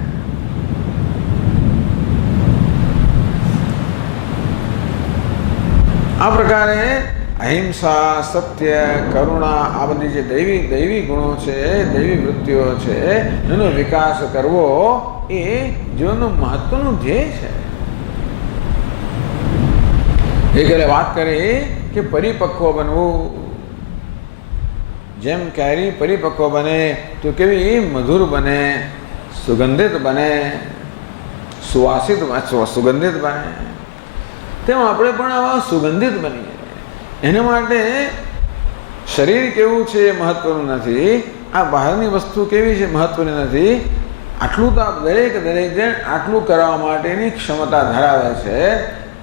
આ પ્રકારે અહિંસા, સત્ય, કરુણા, આ બધી જે દૈવી ગુણો છે, દૈવી વૃત્તિઓ છે, એનો વિકાસ કરવો એ જીવનનું મહત્વનું ધ્યેય છે. એટલે વાત કરી કે પરિપક્વ બનવું. જેમ કેરી પરિપક્વ બને તો કેવી મધુર બને, સુગંધિત બને, સુગંધિત બને, તેમ આપણે પણ આવા સુગંધિત બનીએ. એના માટે શરીર કેવું છે એ મહત્વનું નથી, આ બહારની વસ્તુ કેવી છે મહત્વની નથી. આટલું તો દરેક જણ આટલું કરવા માટેની ક્ષમતા ધરાવે છે.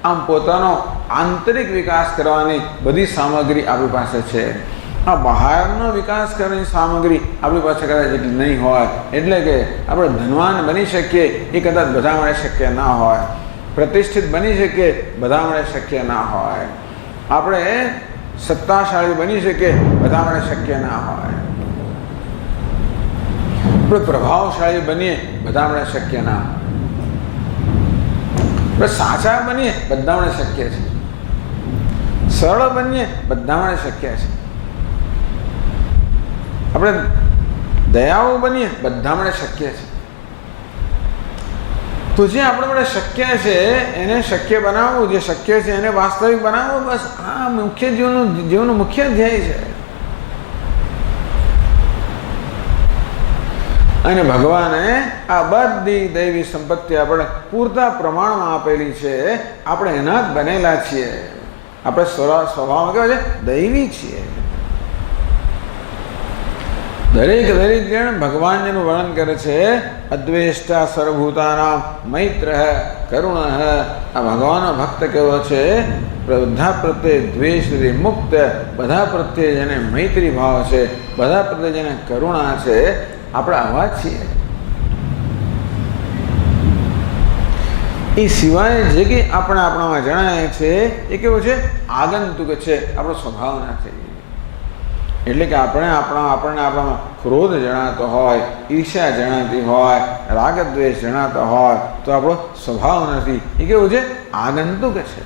આમ પોતાનો આંતરિક વિકાસ કરવાની બધી સામગ્રી આપણી પાસે છે. આ બહારનો વિકાસ કરવાની સામગ્રી આપણી પાસે કદાચ એટલી નહીં હોય, એટલે કે આપણે ધનવાન બની શકીએ એ કદાચ બધા માટે શક્ય ના હોય, પ્રતિષ્ઠિત બની શકીએ બધા માટે શક્ય ના હોય, આપણે સત્તાશાળી બની શકીએ બધા માટે શક્ય ના હોય, આપણે પ્રભાવશાળી બનીએ બધા માટે શક્ય ના હોય, આપણે સાચા બનીએ બધા માટે શક્ય છે, સરળ બનીએ બધા માટે શક્ય છે, આપણે દયાળુ બનીએ બધા માટે શક્ય છે. તો જે આપણા માટે શક્ય છે એને શક્ય બનાવવું, જે શક્ય છે એને વાસ્તવિક બનાવવું. બસ આ મુખ્ય જીવનનું મુખ્ય ધ્યેય છે. અને ભગવાને આ બધી દૈવી સંપત્તિ આપણે પૂરતા પ્રમાણમાં આપેલી છે. આપણે એના જ બનેલા છીએ. આપણે સ્વભાવમાં કેવા છે? દૈવી છીએ. દરેક જણ ભગવાન જેનું વર્ણન કરે છે, અદ્વેષ્ટા સર્વભૂતાનામ મૈત્ર કરુણ. આ ભગવાનનો ભક્ત કેવો છે? બધા પ્રત્યે દ્વેષથી મુક્ત, બધા પ્રત્યે જેને મૈત્રી ભાવ છે, બધા પ્રત્યે જેને કરુણા છે. આપણે આવા છીએ. એ સિવાય જે કંઈ આપણામાં જણાય છે એ કેવું છે? આગંતુક છે, આપણો સ્વભાવ નથી. એટલે કે આપણને આપણામાં ક્રોધ જણાતો હોય, ઈર્ષ્યા જણાતી હોય, રાગદ્વેષ જણાતો હોય તો આપણો સ્વભાવ નથી. એ કેવું છે? આગંતુક છે.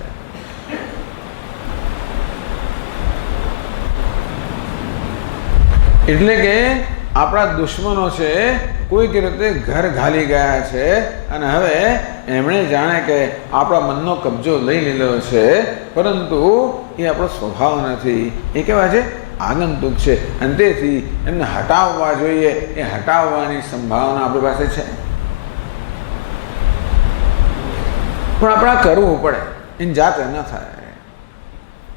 એટલે કે આપણા દુશ્મનો છે, કોઈક રીતે ઘર ઘાલી ગયા છે અને હવે એમણે જાણે કે આપણા મનનો કબજો લઈ લીધો છે, પરંતુ એ આપણો સ્વભાવ નથી. એ કેવા છે? આગંતુક છે. અને તેથી એમને હટાવવા જોઈએ. એ હટાવવાની સંભાવના આપણી પાસે છે, પણ આપણે કરવું પડે. એની જાતે ન થાય.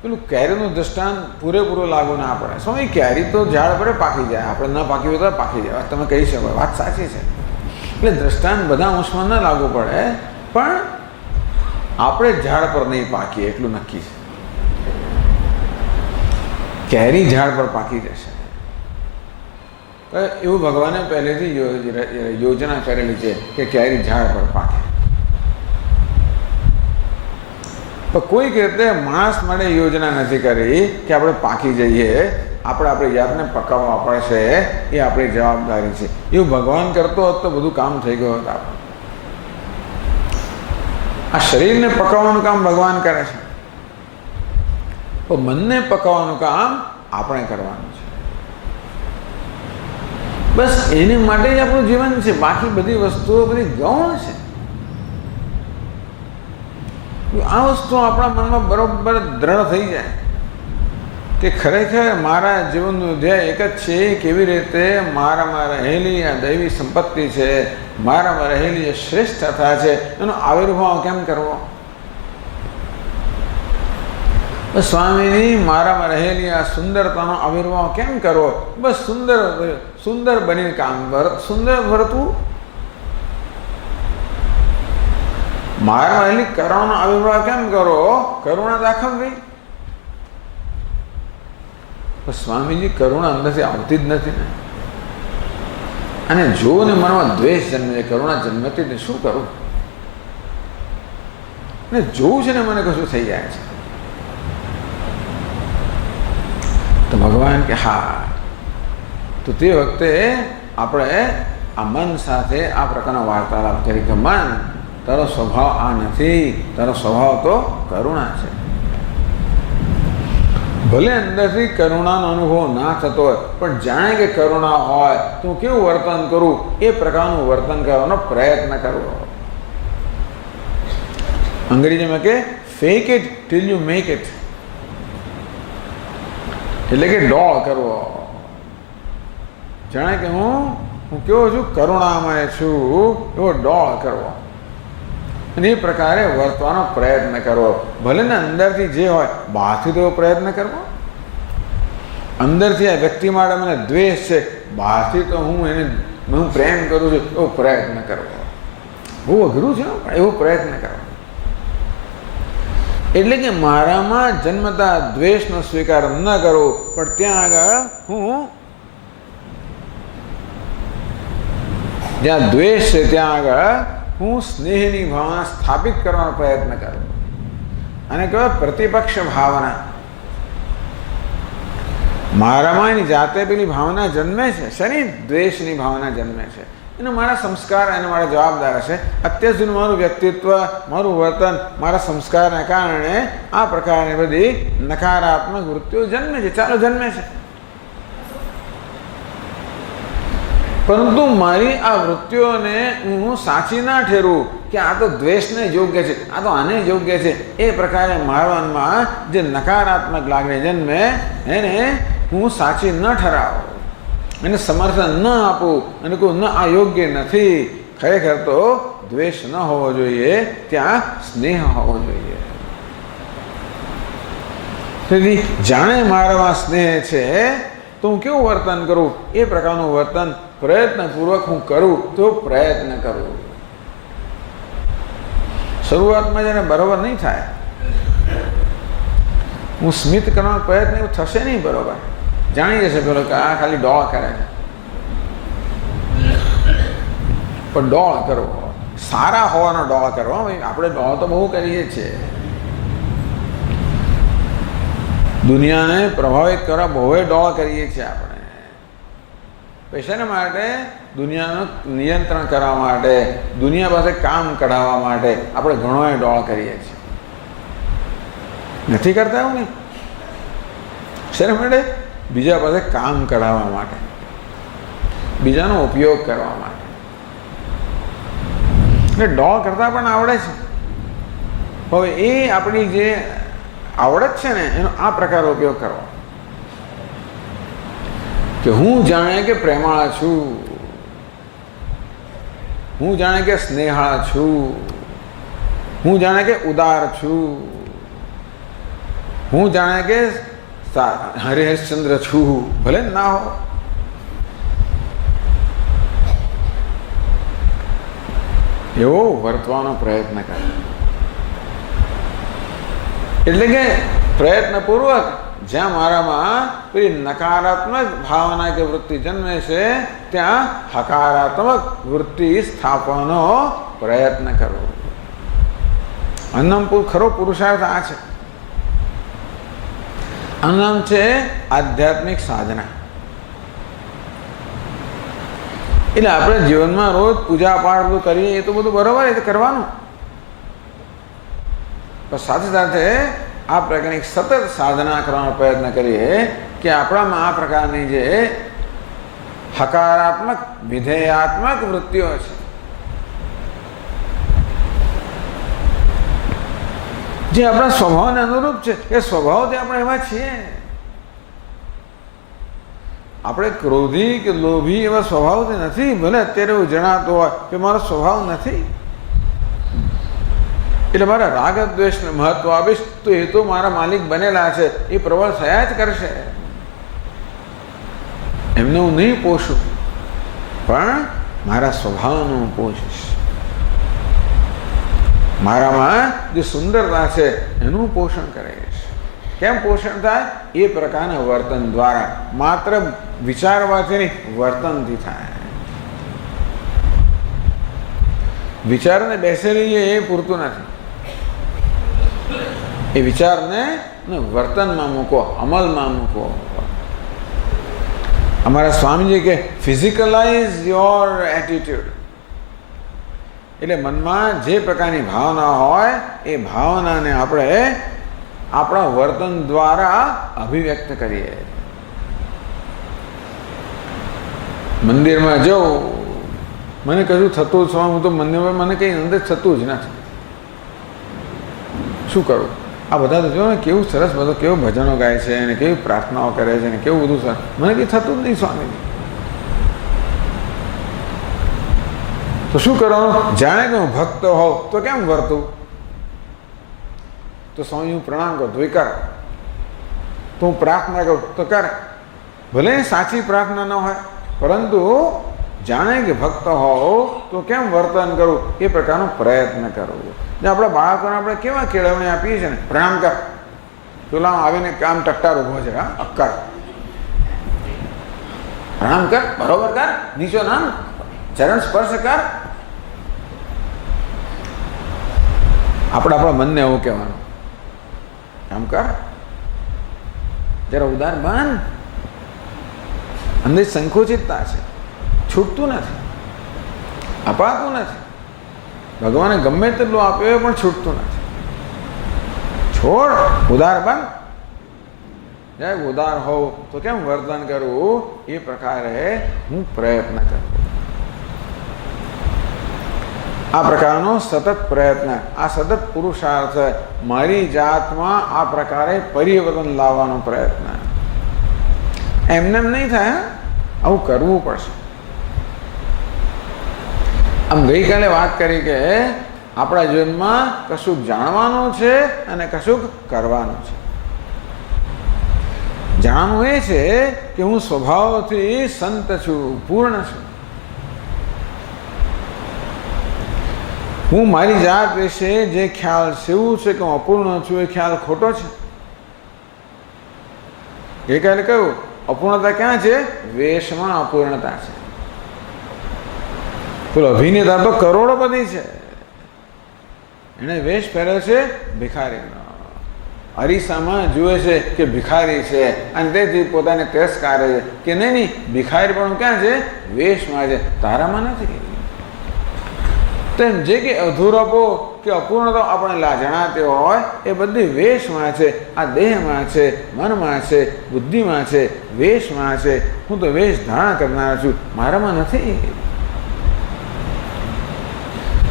પેલું કેરીનું દ્રષ્ટાંત પૂરેપૂરો લાગુ ના પડે. સમય કેરી તો ઝાડ પર પાકી જાય, આપણે ન પાકી હોય તો પાકી જાય. તમે કહી શકો, વાત સાચી છે. એટલે દ્રષ્ટાંત બધા અંશમાં ન લાગુ પડે, પણ આપણે ઝાડ પર નહીં પાકીએ એટલું નક્કી છે. કેરી ઝાડ પર પાકી જશે એવું ભગવાને પહેલેથી યોજના કરેલી છે કે કેરી ઝાડ પર પાકે. પણ કોઈક રીતે માણસ માટે યોજના નથી કરી કે આપણે પાકી જઈએ, આપણે આપણી જાતને પકાવવા પડશે. એ આપણી જવાબદારી છે. એવું ભગવાન કરતો હોત તો બધું કામ થઈ ગયું હોત. આ શરીરને પકાવવાનું કામ ભગવાન કરે છે, તો મનને પકાવવાનું કામ આપણે કરવાનું છે. બસ એને માટે જ આપણું જીવન છે. બાકી બધી વસ્તુઓ બધી ગૌણ છે. આ વસ્તુ આપણા મનમાં બરોબર દ્રઢ થઈ જાય કે ખરેખર મારા જીવનનું ધ્યેય એક જ છે, કેવી રીતે મારામાં રહેલી આ દૈવી સંપત્તિ છે, મારામાં રહેલી જે શ્રેષ્ઠતા છે, એનો આવિર્ભાવ કેમ કરવો? સ્વામીજી, મારામાં રહેલી આ સુંદરતાનો આવિર્ભાવ કેમ કરવો? બસ સુંદર બનીને કામ સુંદર વર્તવું. મારામાં રહેલી કરુણાનો આવિર્ભાવ કેમ કરો? કરુણા દાખવવી. સ્વામીજી, કરુણા અંદરથી આવતી જ નથી ને. અને જો ને મનમાં દ્વેષ જન્મે છે, કરુણા જન્મતી ને શું કરું? ને જોવું છે ને મને કશું થઈ જાય છે. તો ભગવાન કે હા, તો તે વખતે આપણે આ મન સાથે આ પ્રકારનો વાર્તાલાપ કરી કે મન, તારો સ્વભાવ આ નથી, તારો સ્વભાવ તો કરુણા છે. ભલે અંદરથી કરુણાનો અનુભવ ના થતો હોય, પણ જાણે કે કરુણા હોય તો કેવું વર્તન કરું એ પ્રકારનું વર્તન કરવાનો પ્રયત્ન કરવો. અંગ્રેજીમાં કે fake it till you make it, એટલે કે ડોળ કરવો. જાણે કે હું કેવો છું, કરુણામય છું, એવો ડોળ કરવો અને એ પ્રકારે વર્તવાનો પ્રયત્ન કરવો. ભલે ને અંદરથી જે હોય, બહારથી તો એવો પ્રયત્ન કરવો. અંદરથી આ વ્યક્તિ માટે મને દ્વેષ છે, બહારથી તો હું પ્રેમ કરું છું, એવો પ્રયત્ન કરવો. બહુ અઘરું છે, પણ એવો પ્રયત્ન કરવો. એટલે કે મારામાં જન્મતા દ્વેષનો સ્વીકાર ન કરો, પણ ત્યાં આગળ જ્યાં દ્વેષ છે ત્યાં આગળ હું સ્નેહની ભાવના સ્થાપિત કરવાનો પ્રયત્ન કરું. અને કહેવાય પ્રતિપક્ષ ભાવના. મારામાં એની જાતે પેલી ભાવના જન્મે છે, શેની? દ્વેષની ભાવના જન્મે છે. એને મારા સંસ્કાર એને મારા જવાબદાર છે. અત્યાર સુધી મારું વ્યક્તિત્વ, મારું વર્તન, મારા સંસ્કારને કારણે આ પ્રકારની બધી નકારાત્મક વૃત્તિઓ જન્મે છે, ચાલો જન્મે છે. પરંતુ મારી આ વૃત્તિઓને હું સાચી ના ઠેરું કે આ તો દ્વેષને યોગ્ય છે, આ તો આને યોગ્ય છે, એ પ્રકારે મારા મનમાં જે નકારાત્મક લાગણી જન્મે એને હું સાચી ન ઠરાવું, એને સમર્થન ન આપું અને કહું ન, આ યોગ્ય નથી. ખરેખર તો દ્વેષ ન હોવો જોઈએ, ત્યાં સ્નેહ હોવો જોઈએ. તેથી જાણે મારામાં સ્નેહ છે તો હું કેવું વર્તન કરું, એ પ્રકારનું વર્તન પ્રયત્નપૂર્વક હું કરું તો પ્રયત્ન કરું. શરૂઆતમાં જ્યારે બરોબર નહીં થાય, હું સ્મિત કરવાનો પ્રયત્ન એવું થશે નહીં બરોબર. જાણી જશે પેલો કે આ ખાલી ડોળ કરે છે, પણ ડોળ કરવો, સારા હોવાનો ડોળ કરવો. આપણે ડોળ તો બહુ કરીએ છીએ, દુનિયાને પ્રભાવિત કરવા બહુ ડોળ કરીએ છીએ આપણે. પૈસાને માટે, દુનિયાનું નિયંત્રણ કરવા માટે, દુનિયા પાસે કામ કઢાવવા માટે આપણે ઘણો ડોળ કરીએ છીએ. નથી કરતા એવું નહીં? શેના માટે? બીજા પાસે કામ કઢાવવા માટે, બીજાનો ઉપયોગ કરવા માટે. એટલે ડોળ કરતા પણ આવડે છે. હવે એ આપણી જે આવડત છે ને, એનો આ પ્રકાર ઉપયોગ કરવો કે હું જાણે કે પ્રેમાળ છું, હું જાણે કે સ્નેહાળ છું, હું જાણે કે ઉદાર છું, હું જાણે કે હરિહરચંદ્ર છું, ભલે ના હો. એવો વર્તવાનો પ્રયત્ન કરે. એટલે કે પ્રયત્નપૂર્વક જ્યાં મારામાં પેલી નકારાત્મક ભાવના કે વૃત્તિ જન્મે છે, ત્યાં હકારાત્મક વૃત્તિ સ્થાપવાનો પ્રયત્ન કરવો. અન્નમ ખરો પુરુષાર્થ આ છે. અન્નમ છે આધ્યાત્મિક સાધના. એટલે આપણે જીવનમાં રોજ પૂજા પાઠ બધું કરીએ એ તો બધું બરોબર, એ તો કરવાનું. પણ સાથે સાથે આ પ્રકારની સતત સાધના કરવાનો પ્રયત્ન કરીએ કે આપણામાં આ પ્રકારની જે હકારાત્મક વિધેયાત્મક વૃત્તિઓ છે જે આપણા સ્વભાવને અનુરૂપ છે એ સ્વભાવથી આપણે એવા છીએ. આપણે ક્રોધી કે લોભી એવા સ્વભાવથી નથી. ભલે અત્યારે એવું જણાતું હોય કે મારો સ્વભાવ નથી, એટલે મારા રાગ દ્વેષને મહત્વ આપીશ તો એ તો મારા માલિક બનેલા છે, એ પ્રબળ થયા જ કરશે. એમને હું નહીં પોષું, પણ મારા સ્વભાવનું હું પોષીશ. મારામાં જે સુંદરતા છે એનું પોષણ કરીશ. કેમ પોષણ થાય? એ પ્રકારના વર્તન દ્વારા. માત્ર વિચારવાથી નહીં, વર્તનથી થાય. વિચારને બેસેલી એ પૂરતું નથી. એ વિચારને વર્તનમાં મૂકો, અમલમાં મૂકો. અમારા સ્વામીજી કે ફિઝિકલાઇઝ યોર એટીટ્યુડ. એટલે મનમાં જે પ્રકારની ભાવના હોય એ ભાવનાને આપણે આપણા વર્તન દ્વારા અભિવ્યક્ત કરીએ. મંદિરમાં જાઉં, મને કશું થતું જ હું તો મંદિરમાં મને કંઈ અંદર થતું જ નથી. શું કરું? આ બધા તો જો ને કેવું સરસ બધું, કેવું ભજનો ગાય છે અને કેવી પ્રાર્થનાઓ કરે છે ને કેવું બધું સરસ. મને કંઈ થતું જ નહીં સ્વામીજી. તો શું કરવાનું? જાણે કે હું ભક્ત હોઉં તો કેમ વર્તું? તો સ્વામી હું પ્રણામ કરું તો એ કર, તો હું પ્રાર્થના કરું તો કર. ભલે સાચી પ્રાર્થના ન હોય, પરંતુ જાણે કે ભક્ત હોઉં તો કેમ વર્તન કરું એ પ્રકારનો પ્રયત્ન કરવો. જે આપણા બાળકોને આપણે કેવા કેળવણી આપીએ છીએ ને, પ્રણામ કર, પેલા આવીને કામ ટટ્ટાર ઉભો છે, હા અક્કર, પ્રણામ કર, બરોબર કર, નીચો નામ, ચરણ સ્પર્શ કર. આપણે આપણા મનને એવું કહેવાનું, કામ કર, જરા ઉદાર બન. અંદર સંકોચિતતા છે, છૂટતું નથી, અપાતું નથી. ભગવાને ગમે તેટલું આપ્યું પણ છૂટતું નથી. છોડ, ઉદાર બન. જ્યારે ઉદાર હોઉં તો કેમ વર્તન કરવું એ પ્રકારે હું પ્રયત્ન કરું. આ પ્રકારનો સતત પ્રયત્ન, આ સતત પુરુષાર્થ, મારી જાતમાં આ પ્રકારે પરિવર્તન લાવવાનો પ્રયત્ન. એમને નહીં થાય, આવું કરવું પડશે. આમ ગઈકાલે વાત કરી કે આપણા જીવનમાં કશુંક જાણવાનું છે અને કશુંક કરવાનું છે. જાણવું એ છે કે હું સ્વભાવથી સંત છું, પૂર્ણ છું. હું મારી જાત વિશે જે ખ્યાલ સેવું છે કે હું અપૂર્ણ છું, એ ખ્યાલ ખોટો છે. ગઈકાલે કહ્યું અપૂર્ણતા ક્યાં છે? વેશમાં અપૂર્ણતા છે. પેલો અભિનેતા તો કરોડપતિ છે, એને વેશ પહેર્યો છે ભિખારીનો. અરીસામાં જુએ છે કે ભિખારી છે અને તેથી પોતાને તિરસ્કારે છે કે નહીં, ભિખારી પણ ક્યાં છે? વેશમાં છે, તારામાં નથી. તેમ જે કે અધૂરપો કે અપૂર્ણતા આપણે જણાતી હોય એ બધી વેશમાં છે. આ દેહમાં છે, મનમાં છે, બુદ્ધિમાં છે, વેશમાં છે. હું તો વેશ ધારણ કરનાર છું, મારામાં નથી.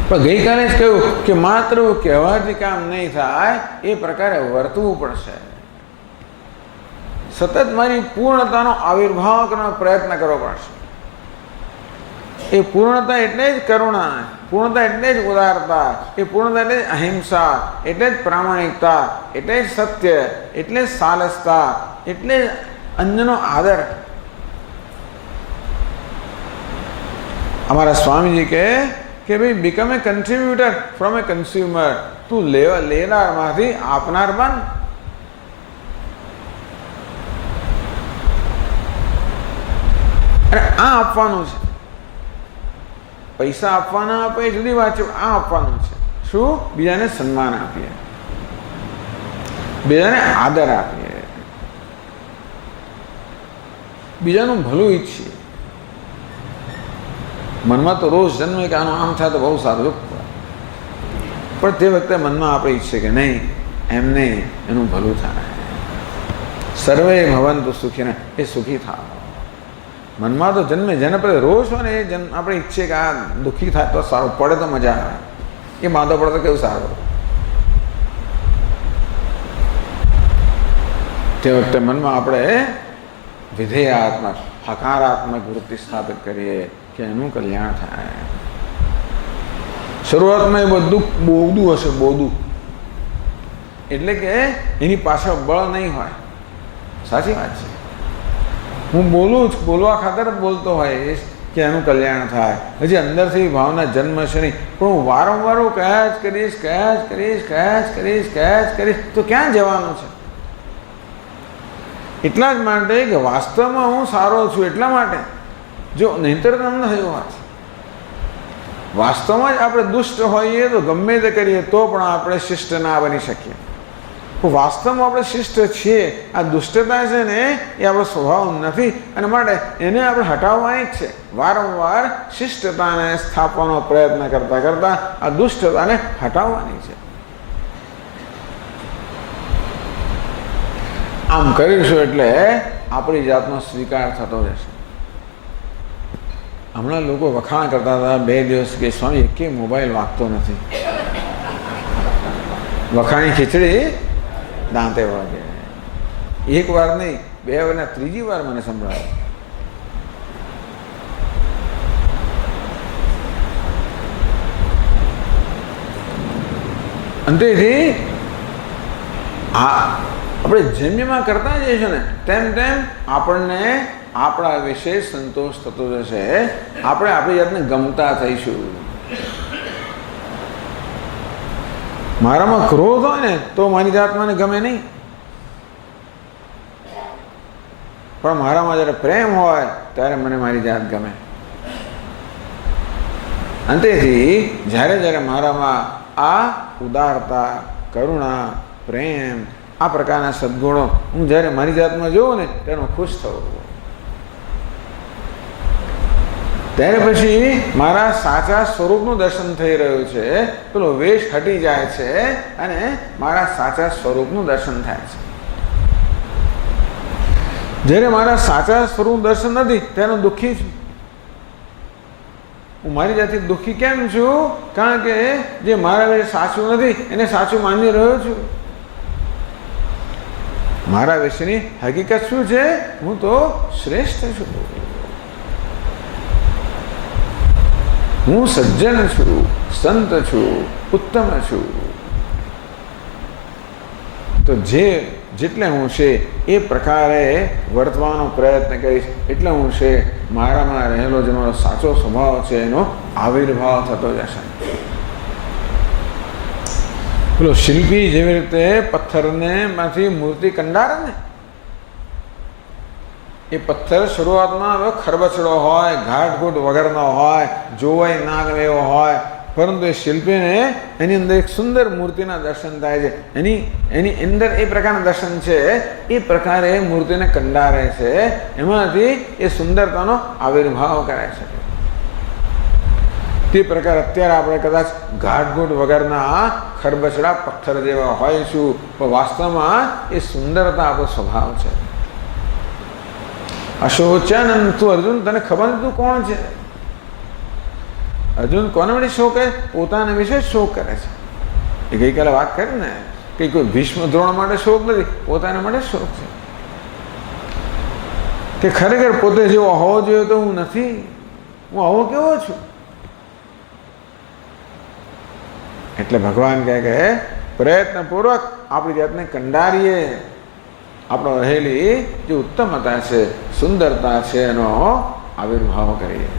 પણ ગઈકાલે જ કહ્યું કે માત્ર કહેવાથી કામ નહીં થાય, એ પ્રકારે વર્તવું પડશે. સતત મારી પૂર્ણતાનો આવિર્ભાવ કરવાનો પ્રયત્ન કરવો પડશે. એ પૂર્ણતા એટલે જ કરુણા, પૂર્ણતા એટલે જ ઉદારતા, એ પૂર્ણતા એટલે જ અહિંસા, એટલે જ પ્રામાણિકતા, એટલે જ સત્ય, એટલે જ સાલસતા, એટલે જ અન્યનો આદર. અમારા સ્વામીજી કે ભાઈ become A કન્ટ્રીબ્યુટર from A consumer. તું લેનારમાંથી આપનાર બન. અને આ આપવાનું છે. પૈસા આપવાના આપે એ જુદી વાત છે, આ આપવાનું છે. શું? બીજાને સન્માન આપીએ, બીજાને આદર આપીએ, બીજાનું ભલું ઈચ્છીએ. મનમાં તો રોજ જન્મે કે આનું આમ થાય તો બહુ સારું, પણ તે વખતે મનમાં આપણે ઈચ્છીએ કે નહીં, એમ નહીં, એનું ભલું થાય. સર્વે ભવંતુ સુખીને, એ સુખી થાય. મનમાં તો જન્મે જેને પહેલાં રોજ હોય ને એ આપણે ઈચ્છીએ કે આ દુઃખી થાય તો સારું, પડે તો મજા આવે. એ માંદો પડે તો કેવું સારું. તે વખતે મનમાં આપણે વિધેયાત્મક હકારાત્મક વૃત્તિ સ્થાપિત કરીએ કે એનું કલ્યાણ થાય. શરૂઆતમાં એ બધું બોધું હશે, બોધું એટલે કે એની પાછળ બળ નહીં હોય. સાચી વાત છે. હું બોલું જ, બોલવા ખાતર જ બોલતો હોય કે એનું કલ્યાણ થાય. હજી અંદરથી ભાવના જન્મશે નહીં, પણ હું વારંવાર હું કયા જ કરીશ, કયા જ કરીશ, કયા જ કરીશ, કયા જ કરીશ, તો ક્યાં જવાનું છે? એટલા જ માટે કે વાસ્તવમાં હું સારો છું એટલા માટે, જો નહીંતર તમને થયું વાત. વાસ્તવમાં જ આપણે દુષ્ટ હોઈએ તો ગમે તે કરીએ તો પણ આપણે શિષ્ટ ના બની શકીએ. વાસ્તવમાં આપણે શિષ્ટ છીએ. આ દુષ્ટતા છે ને એ આપણો સ્વભાવ નથી, અને માટે એને આપણે હટાવવાની જ છે. વારંવાર શિષ્ટતાને સ્થાપવાનો પ્રયત્ન કરતા કરતા આ દુષ્ટતાને હટાવવાની છે. આમ કરીશું એટલે આપણી જાતનો સ્વીકાર થતો રહેશે. હમણાં લોકો વખાણ કરતા હતા 2 દિવસ કે સ્વામી એકે મોબાઈલ વાગતો નથી. વખાણી ખીચડી દાંતે વાગે. એક વાર નહીં, 2 વાર, 3જી વાર મને સંભળાય. અંતેથી આપણે જેમ કરતા જઈશું ને તેમ તેમ આપણને આપણા વિશે સંતોષ થતો જશે. આપણે આપણી જાતને ગમતા થઈશું. મારામાં ક્રોધ હોય ને તો મારી જાત મને ગમે નહીં, પણ મારામાં જ્યારે પ્રેમ હોય ત્યારે મને મારી જાત ગમે. અંતેથી જ્યારે જ્યારે મારામાં આ ઉદારતા, કરુણા, પ્રેમ, આ પ્રકારના સદ્ગુણો હું જ્યારે મારી જાતમાં જોઉં ને ત્યારે હું ખુશ થઉં. ત્યારે પછી મારા સાચા સ્વરૂપનું દર્શન થઈ રહ્યું છે. પેલો વેશ હટી જાય છે અને મારા સાચા સ્વરૂપનું દર્શન થાય છે. જ્યારે મારા સાચા સ્વરૂપનું દર્શન નથી ત્યારે હું દુઃખી છું. હું મારી જાતથી દુઃખી કેમ છું? કારણ કે જે મારા વિશે સાચું નથી એને સાચું માની રહ્યો છું. મારા વિશેની હકીકત શું છે? હું તો શ્રેષ્ઠ છું, હું સજ્જન છું, સંત છું, ઉત્તમ છું. તો જેટલે હું છે એ પ્રકારે વર્તવાનો પ્રયત્ન કરીશ એટલે હું છે મારામાં રહેલો જે મારો સાચો સ્વભાવ છે એનો આવિર્ભાવ થતો જશે. પેલો શિલ્પી જેવી રીતે પથ્થરને માંથી મૂર્તિ કંડારે ને, એ પથ્થર શરૂઆતમાં ખરબચડો હોય, ઘાટઘૂટ વગરનો હોય, જોવાય ના ગમે એવો હોય, પરંતુ એ શિલ્પીને એની અંદર એક સુંદર મૂર્તિના દર્શન થાય છે. એની અંદર એ પ્રકારના દર્શન છે. એ પ્રકારે એ મૂર્તિને કંડારે છે. એમાંથી એ સુંદરતાનો આવિર્ભાવ કરે છે. તે પ્રકારે અત્યારે આપણે કદાચ ઘાટઘૂટ વગરના ખરબચડા પથ્થર જેવા હોઈશું, પણ વાસ્તવમાં એ સુંદરતા આપણો સ્વભાવ છે. અશોચાનંદ, તું અર્જુન તને ખબર નથી તું કોણ છે? અર્જુન કોના માટે શોક કરે? પોતાના વિશે શોક કરે છે. એ ગઈકાલે વાત કરી ને કે કોઈ ભીષ્મ દ્રોણ માટે શોક નથી, પોતાના માટે શોક છે. કે ખરેખર પોતે જેવો હોવો જોઈએ તો હું નથી, હું આવો કેવો છું. એટલે ભગવાન કહે કે પ્રયત્નપૂર્વક આપણી જાતને કંડારીએ. આપણો રહેલી જે ઉત્તમતા છે, સુંદરતા છે એનો આવિર્ભાવ કરીએ.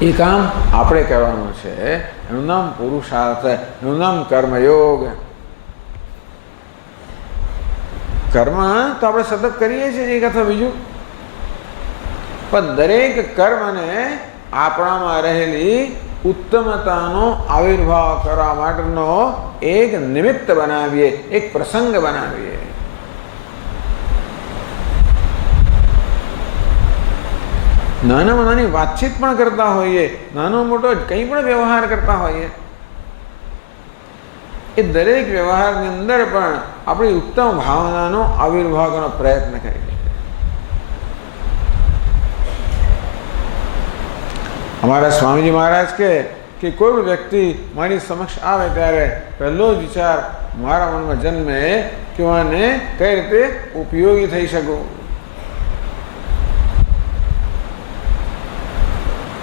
એ કામ આપણે કરવાનું છે. એનું નામ પુરુષાર્થ, એનું નામ કર્મયોગ. કર્મ તો આપણે સતત કરીએ છીએ એક અથવા બીજું, પણ દરેક કર્મને આપણામાં રહેલી ઉત્તમતાનો આવિર્ભાવ કરવા માટેનો એક નિમિત્ત બનાવીએ, એક પ્રસંગ બનાવીએ. નાનામાં નાની વાતચીત પણ કરતા હોઈએ, નાનો મોટો કંઈ પણ વ્યવહાર કરતા હોઈએ, એ દરેક વ્યવહારની અંદર પણ આપણી ઉત્તમ ભાવનાનો આવિર્ભાવ કરવાનો પ્રયત્ન કરીએ. અમારા સ્વામીજી મહારાજ કે કે કોઈ વ્યક્તિ મારી સમક્ષ આવે ત્યારે પહેલો જ વિચાર મારા મનમાં જન્મે કે હું આને કઈ રીતે ઉપયોગી થઈ શકું.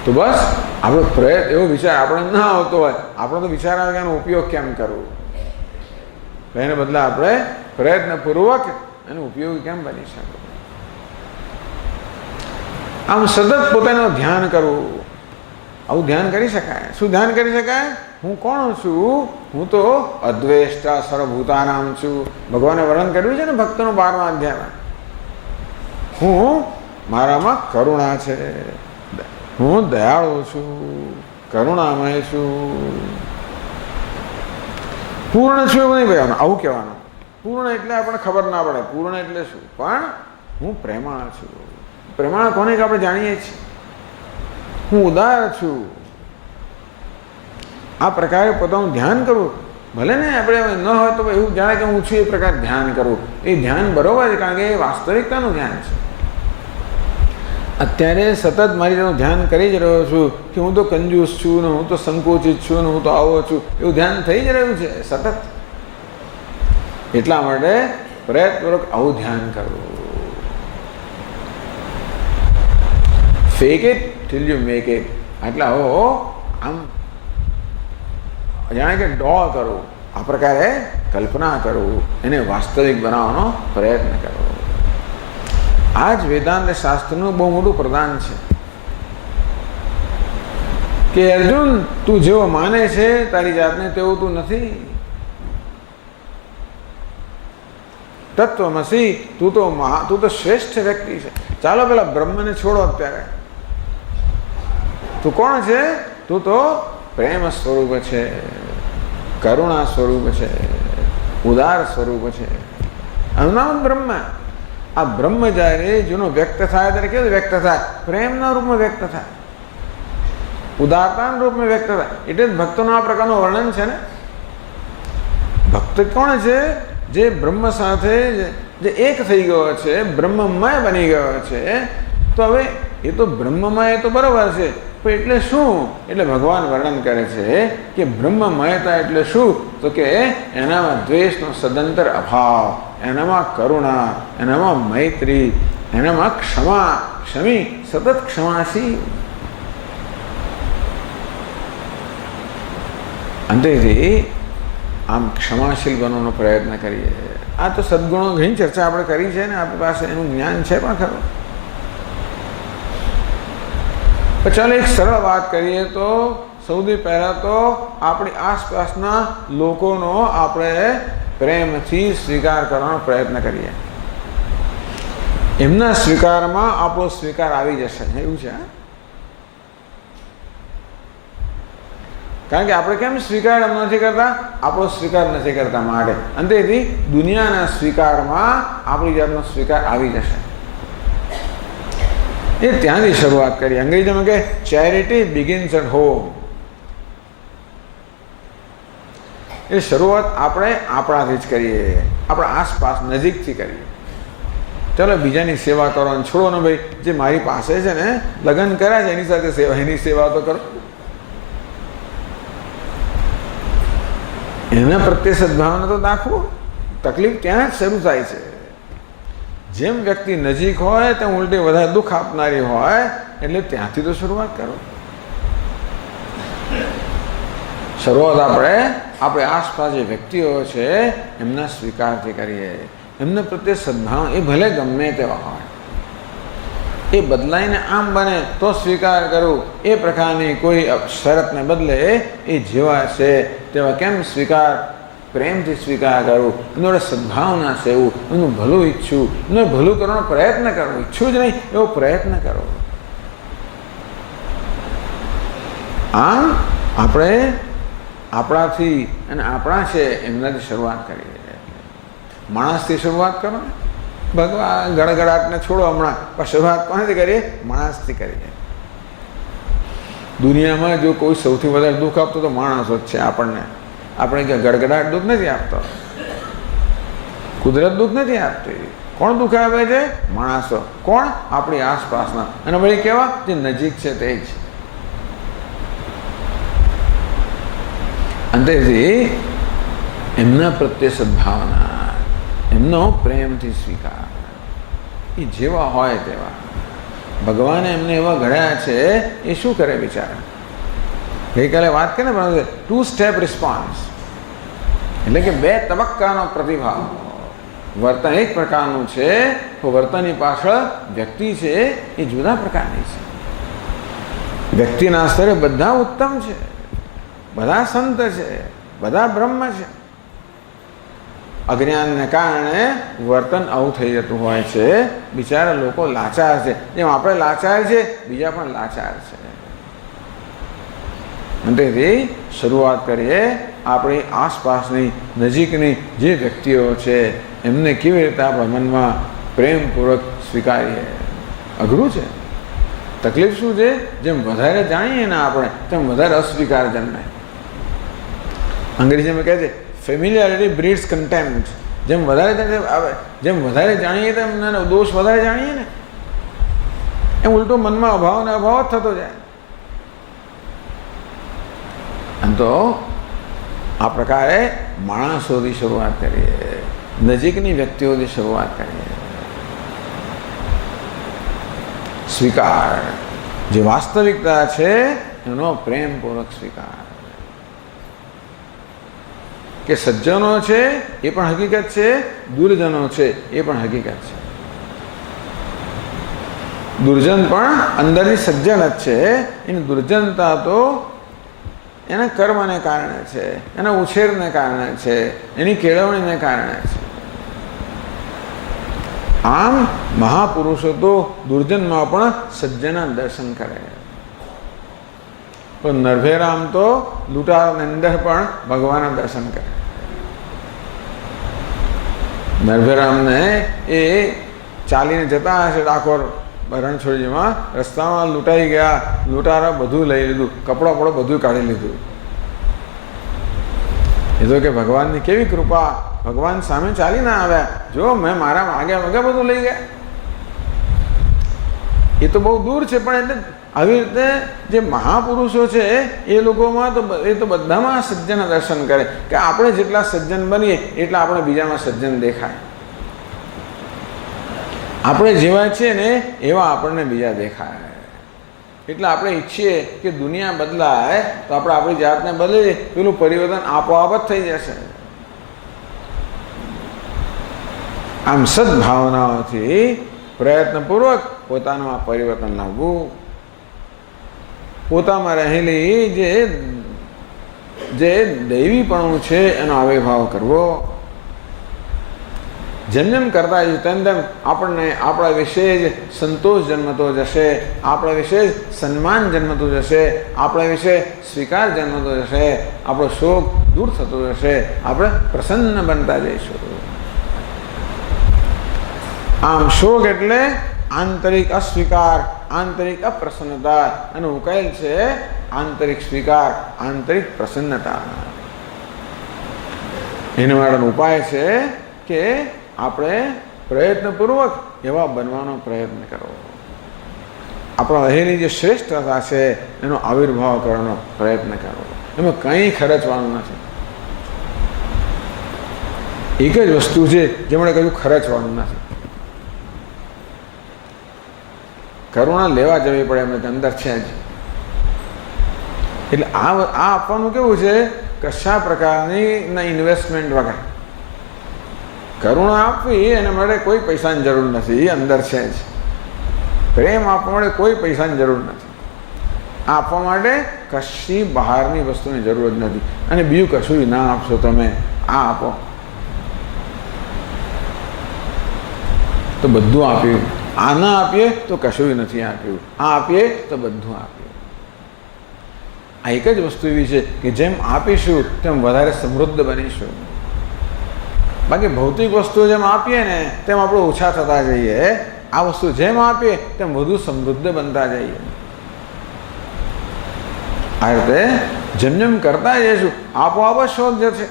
તો બસ આપણો પ્રયત્ન એવો વિચાર આપણે ના આવતો હોય, આપણો તો વિચાર આવે કે એનો ઉપયોગ કેમ કરવો, એને બદલે આપણે પ્રયત્નપૂર્વક એનો ઉપયોગી કેમ બની શકે. આમ સતત પોતાનું ધ્યાન કરવું. આવું ધ્યાન કરી શકાય. શું ધ્યાન કરી શકાય? હું કોણ છું? હું તો અદ્વેષ્ટા સર્વભૂતાનામ છું. ભગવાને વર્ણન કર્યું છે ને ભક્તનો 12મા અધ્યાયમાં. હું મારામાં કરુણા છે, હું દયાળુ છું, કરુણામય છું, પૂર્ણ છું એવું નહીં કહેવાનું, આવું કહેવાનું. પૂર્ણ એટલે આપણને ખબર ના પડે પૂર્ણ એટલે શું, પણ હું પ્રેમાળ છું. પ્રેમાળ કોને કે આપણે જાણીએ છીએ. હું ઉદાર છું. આ પ્રકારે પોતાનું ધ્યાન કરવું. ભલે ને આપણે ન હોય તો એવું જાણે કે હું છું એ પ્રકારે ધ્યાન કરવું. એ ધ્યાન બરોબર છે, કારણ કે એ વાસ્તવિકતાનું ધ્યાન છે. અત્યારે સતત મારી જેનું ધ્યાન કરી જ રહ્યો છું કે હું તો કંજૂસ છું ને હું તો સંકોચિત છું ને હું તો આવો છું, એવું ધ્યાન થઈ જ રહ્યું છે સતત. એટલા માટે પ્રયત્નપૂર્વક આવું ધ્યાન કરવું. Fake it till you make it. એટલે આમ જાણે કે ડ્રો કરવું, આ પ્રકારે કલ્પના કરવું, એને વાસ્તવિક બનાવવાનો પ્રયત્ન કરવો. આ જ વેદાંત શાસ્ત્રનું બહુ મોટું પ્રદાન છે કે અર્જુન, તું જેવો માને છે તારી જાતને તેવું તું નથી. તત્વમસી, તું તો શ્રેષ્ઠ વ્યક્તિ છે. ચાલો પેલા બ્રહ્મને છોડો. અત્યારે તું કોણ છે? તું તો પ્રેમ સ્વરૂપ છે, કરુણા સ્વરૂપ છે, ઉદાર સ્વરૂપ છે. અનુનામ બ્રહ્મ. આ બ્રહ્મ જ્યારે જેનો વ્યક્ત થાય ત્યારે કેવું વ્યક્ત થાય? પ્રેમના રૂપમાં વ્યક્ત થાય, ઉદારતાના રૂપમાં વ્યક્ત થાય. એટલે જ ભક્તોનું આ પ્રકારનું વર્ણન છે ને. ભક્ત કોણ છે? જે બ્રહ્મ સાથે જે એક થઈ ગયો છે, બ્રહ્મમય બની ગયો છે. તો હવે એ તો બ્રહ્મમય તો બરોબર છે, પણ એટલે શું? એટલે ભગવાન વર્ણન કરે છે કે બ્રહ્મમયતા એટલે શું? તો કે એનામાં દ્વેષનો સદંતર અભાવ, એનામાં કરુણા, એનામાં મૈત્રી, એનામાં ક્ષમી, સતત ક્ષમાશીલ. અંતેથી આમ ક્ષમાશીલ બનવાનો પ્રયત્ન કરીએ. આ તો સદગુણો ઘણી ચર્ચા આપણે કરી છે ને, આપણી પાસે એનું જ્ઞાન છે પણ ખરું. ચાલો એક સરળ વાત કરીએ તો સૌથી પહેલાં તો આપણી આસપાસના લોકોનો આપણે પ્રેમથી સ્વીકાર કરવાનો પ્રયત્ન કરીએ. એમના સ્વીકારમાં આપણો સ્વીકાર આવી જશે એવું છે. કારણ કે આપણે કેમ સ્વીકાર નથી કરતા? આપણો સ્વીકાર નથી કરતા માટે. અંતેથી દુનિયાના સ્વીકારમાં આપણી જાતનો સ્વીકાર આવી જશે. એ ત્યાંથી શરૂઆત કરી. અંગ્રેજીમાં કે ચેરિટી બિગિન્સ એટ હોમ. એ શરૂઆત આપણે આપણાથી જ કરીએ, આપણા આસપાસ નજીકથી કરીએ. ચાલો બીજાની સેવા કરો અને છોડો ને ભાઈ, જે મારી પાસે છે ને લગ્ન કર્યા છે એની સાથે સેવા, એની સેવા તો કરો. એના પ્રત્યે સદભાવના તો દાખવો. તકલીફ ત્યાં જ શરૂ થાય છે. જેમ વ્યક્તિ નજીક હોય તેમ ઉલટી વધારે દુઃખ આપનારી હોય, એટલે ત્યાંથી તો શરૂઆત કરો. શરૂઆત આપણે આસપાસ જે વ્યક્તિઓ છે એમના સ્વીકારથી કરીએ. એમના પ્રત્યે સદભાવના, એ ભલે ગમે તેવા હોય, એ બદલાઈને આમ બને તો સ્વીકાર કરવું. એ પ્રકારની કોઈ શરતને બદલે એ જેવા છે તેવા કેમ સ્વીકાર, પ્રેમથી સ્વીકાર કરવું. એનો સદભાવના સેવું, એનું ભલું ઈચ્છું, એનું ભલું કરવાનો પ્રયત્ન કરવો. ઈચ્છું જ નહીં એવો પ્રયત્ન કરવો. આમ આપણે આપણાથી અને આપણા છે એમનાથી શરૂઆત કરીએ. માણસથી શરૂઆત કરો ને. ભગવાન ગડગડાટને છોડો હમણાં, પણ શરૂઆત કોનાથી કરીએ? માણસથી કરીએ. દુનિયામાં જો કોઈ સૌથી વધારે દુઃખ આપતો તો માણસો જ છે આપણને. આપણે કે ગડગડાટ દુઃખ નથી આપતો, કુદરત દુઃખ નથી આપતી. કોણ દુઃખ આપે છે? માણસો. કોણ? આપણી આસપાસના. અને ભાઈ કેવા? જે નજીક છે તે જ. અંતેથી એમના પ્રત્યે સદભાવના, એમનો પ્રેમથી સ્વીકાર, એ જેવા હોય તેવા. ભગવાને એમને એવા ઘડ્યા છે, એ શું કરે બિચારા? ગઈકાલે વાત કરી ને, પણ 2 સ્ટેપ રિસ્પોન્સ, એટલે કે 2 તબક્કાનો પ્રતિભાવ. વર્તન એક પ્રકારનું છે, તો વર્તનની પાછળ વ્યક્તિ છે એ જુદા પ્રકારની છે. વ્યક્તિના સ્તરે બધા ઉત્તમ છે, બધા સંત છે, બધા બ્રહ્મ છે. અજ્ઞાનને કારણે વર્તન આવું થઈ જતું હોય છે. બિચારા લોકો લાચાર છે, જેમ આપણે લાચાર છે, બીજા પણ લાચાર છે. તેથી શરૂઆત કરીએ આપણી આસપાસની નજીકની જે વ્યક્તિઓ છે એમને કેવી રીતે આપણા મનમાં પ્રેમપૂર્વક સ્વીકારીએ. અઘરું છે. તકલીફ શું છે? જેમ વધારે જાણીએ ને આપણે, તેમ વધારે અસ્વીકાર જન્મે. અંગ્રેજીમાં કહે છે ફેમિલિયારિટી બ્રીડ્સ કન્ટેમ્પ્ટ. જેમ વધારે જાણીએ તેમ દોષ વધારે જાણીએ ને, એમ ઉલટો મનમાં અભાવ ને અભાવ જ થતો જાય. આમ તો આ પ્રકારે માણસોથી શરૂઆત કરીએ, નજીકની વ્યક્તિઓથી શરૂઆત કરીએ. સ્વીકાર, જે વાસ્તવિકતા છે એનો પ્રેમપૂર્વક સ્વીકાર. કે સજ્જનો છે એ પણ હકીકત છે, દુર્જનો છે એ પણ હકીકત છે. દુર્જન પણ અંદરની સજ્જન જ છે. એની દુર્જનતા તો એના કર્મને કારણે છે, એના ઉછેરને કારણે છે, એની કેળવણીને કારણે છે. આમ મહાપુરુષો તો દુર્જનમાં પણ સજ્જના દર્શન કરે. તો નરભેરામ તો લૂંટારની અંદર પણ ભગવાનના દર્શન કરે. નરભેરામને એ ચાલીને જતા હશે ડાકોર રણછોડજીમાં, રસ્તામાં લૂંટાઈ ગયા. લૂંટારા બધું લઈ લીધું, કપડાં પણ બધું કાઢી લીધું. એ તો કે ભગવાનની કેવી કૃપા, ભગવાન સામે ચાલી ના આવ્યા, જો મેં મારા માગ્યા બધું લઈ ગયા. એ તો બહુ દૂર છે, પણ એટલે આવી રીતે જે મહાપુરુષો છે એ લોકોમાં તો એ તો બધામાં સજ્જન દર્શન કરે કે આપણે જેટલા સજ્જન બનીએ એટલા આપણે બીજામાં સજ્જન દેખાય. આપણે જેવા છીએ ને એવા આપણને બીજા દેખાય. એટલે આપણે ઈચ્છીએ કે દુનિયા બદલાય તો આપણે આપણી જાતને બદલીએ, પેલું પરિવર્તન આપોઆપ જ થઈ જશે. આમ સદભાવનાઓથી પ્રયત્નપૂર્વક પોતાનું આ પરિવર્તન લાવવું, પોતામાં રહેલી જે દૈવીપણું છે એનો આવિર્ભાવ કરવો. જેમ જેમ કરતા જઈએ તેમ તેમ આપણને આપણા વિશે જ સંતોષ જન્મતો જશે, આપણા વિશે જ સન્માન જન્મતું જશે, આપણા વિશે સ્વીકાર જન્મતો જશે, આપણો શોક દૂર થતો જશે, આપણે પ્રસન્ન બનતા જઈશું. આમ શોક એટલે આંતરિક અસ્વીકાર, આંતરિક અપ્રસન્નતા, અને ઉકેલ છે આંતરિક સ્વીકાર, આંતરિક પ્રસન્નતા. એના માટેનો ઉપાય છે કે આપણે પ્રયત્નપૂર્વક એવા બનવાનો પ્રયત્ન કરવો. આપણા રહેલી જે શ્રેષ્ઠતા છે એનો આવિર્ભાવ કરવાનો પ્રયત્ન કરવો. એમાં કંઈ ખર્ચવાનું નથી. એક જ વસ્તુ છે જેમણે કહ્યું ખર્ચવાનું નથી. કરુણા લેવા જવી પડે એમને અંદર છે જ. એટલે આ આપવાનું કેવું છે? કશા પ્રકારની ના ઇન્વેસ્ટમેન્ટ વગર કરુણા આપવી, એના માટે કોઈ પૈસાની જરૂર નથી, અંદર છે જ. પ્રેમ આપવા માટે કોઈ પૈસાની જરૂર નથી. આ આપવા માટે કશી બહારની વસ્તુની જરૂર જ નથી. અને બીજું કશું ના આપશો તમે, આ આપો તો બધું આપ્યું. આ ના આપીએ તો કશું નથી આપ્યું, આ આપીએ તો બધું આપ્યું. આ એક જ વસ્તુ એવી છે કે જેમ આપીશું તેમ વધારે સમૃદ્ધ બનીશું. બાકી ભૌતિક વસ્તુઓ જેમ આપીએ ને તેમ આપણે ઓછા થતા જઈએ. આ વસ્તુ જેમ આપીએ તેમ વધુ સમૃદ્ધ બનતા જઈએ. આ રીતે જેમ જેમ કરતા જઈશું આપોઆપ જ શોક જશે.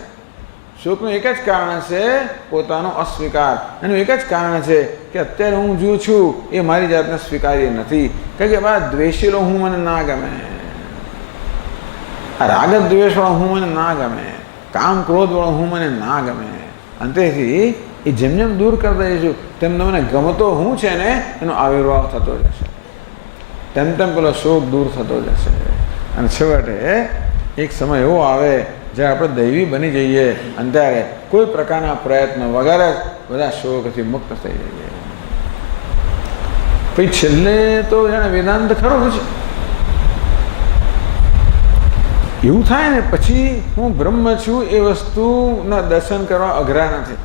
શોકનું એક જ કારણ છે પોતાનો અસ્વીકાર. એનું એક જ કારણ છે કે અત્યારે હું જે છું એ મારી જાતને સ્વીકાર્ય નથી. કારણ કે બા દ્વેષીલો હું મને ના ગમે. આ રાગ દ્વેષવાળો હું મને ના ગમે, કામ ક્રોધવાળો હું મને ના ગમે. અંતેથી એ જેમ જેમ દૂર કરતા જઈશું તેમ તમને ગમતો હું છે ને એનો આવિર્ભાવ થતો જશે, તેમ તેમ પેલો શોક દૂર થતો જશે. અને છેવટે એક સમય એવો આવે જ્યારે આપણે દૈવી બની જઈએ અને ત્યારે કોઈ પ્રકારના પ્રયત્ન વગર જ બધા શોકથી મુક્ત થઈ જઈએ. પછી છેલ્લે તો જાણે વેદાંત ખરો છે એવું થાય ને, પછી હું બ્રહ્મ છું એ વસ્તુના દર્શન કરવા અઘરા નથી.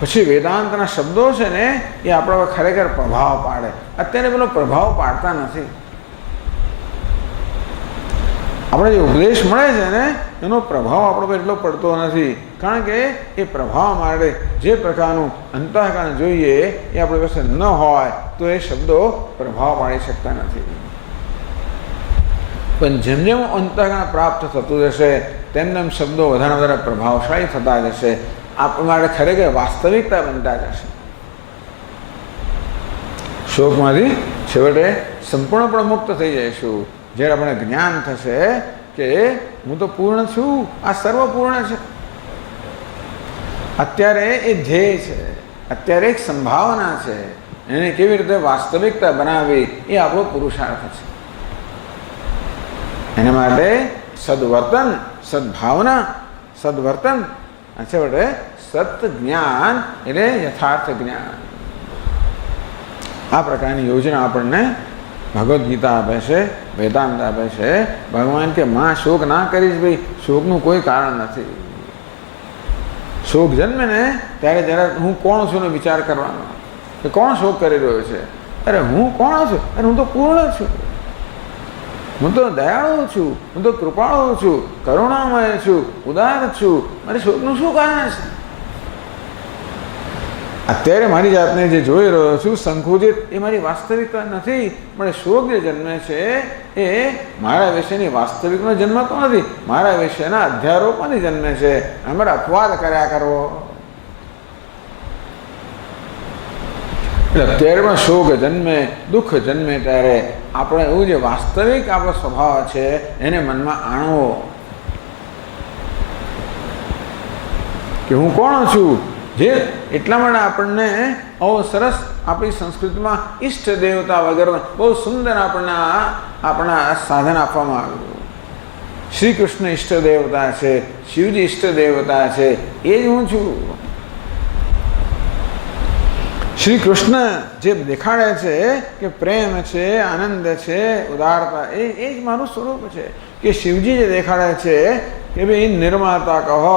પછી વેદાંતના શબ્દો છે ને એ આપણા પર ખરેખર પ્રભાવ પાડે. અત્યારે પેલો પ્રભાવ પાડતા નથી. આપણે જે ઉપદેશ મળે છે ને એનો પ્રભાવ આપણા પર એટલો પડતો નથી, કારણ કે એ પ્રભાવ માટે જે પ્રકારનું અંતઃકરણ જોઈએ એ આપણી પાસે ન હોય તો એ શબ્દો પ્રભાવ પાડી શકતા નથી. પણ જેમ જેમ અંતઃકરણ પ્રાપ્ત થતું જશે તેમ તેમ શબ્દો વધારે વધારે પ્રભાવશાળી થતા જશે, આપણા માટે ખરેખર વાસ્તવિકતા બનતા જશે. શોકમાંથી છેવટે સંપૂર્ણપણે મુક્ત થઈ જઈશું જ્યારે આપણે જ્ઞાન થશે કે હું તો પૂર્ણ છું, આ સર્વપૂર્ણ છે. અત્યારે એ ધ્યેય છે, અત્યારે એક સંભાવના છે, એને કેવી રીતે વાસ્તવિકતા બનાવવી એ આપણો પુરુષાર્થ છે. એના માટે સદવર્તન, સદભાવના, સદવર્તન છેવટે સત જ્ઞાન એટલે યથાર્થ જ્ઞાન. આ પ્રકારની યોજના આપણને ભગવદ્ ગીતા આપે છે, વેદાંત આપે છે. ભગવાન કે માં શોક ના કરીશ ભાઈ, શોકનું કોઈ કારણ નથી. શોક જન્મે ને ત્યારે જરા હું કોણ છું એનો વિચાર કરવાનો કે કોણ શોક કરી રહ્યો છે. અરે હું કોણ છું? અરે હું તો પૂર્ણ છું, હું તો દયાળુ છું, હું તો કૃપાળુ છું, કરુણામય છું, ઉદાર છું. મારે શોકનું શું કારણ છે? અત્યારે મારી જાતને જે જોઈ રહ્યો છું સંકુચિત એ મારી વાસ્તવિકતા નથી, પણ શોક જે જન્મે છે એ મારા વિશેની વાસ્તવિકનો જન્મ તો નથી, મારા વિશેના અધ્યારોપણથી જન્મે છે. અમારે અપવાદ કર્યા કરવો. અત્યારે પણ શોક જન્મે, દુઃખ જન્મે ત્યારે આપણે એવું જે વાસ્તવિક આપણો સ્વભાવ છે એને મનમાં આણવો કે હું કોણ છું. જે એટલા માટે આપણને આવો સરસ આપણી સંસ્કૃતિમાં ઈષ્ટ દેવતા વગર બહુ સુંદર આપણા સાધન આપવામાં આવ્યું. શ્રી કૃષ્ણ ઈષ્ટ દેવતા છે, શિવજી ઈષ્ટ દેવતા છે, એ જ હું છું. શ્રી કૃષ્ણ જે દેખાડે છે કે પ્રેમ છે, આનંદ છે, ઉદારતા, એ જ મારું સ્વરૂપ છે. કે શિવજી જે દેખાડે છે કે ભાઈ નિર્માતા કહો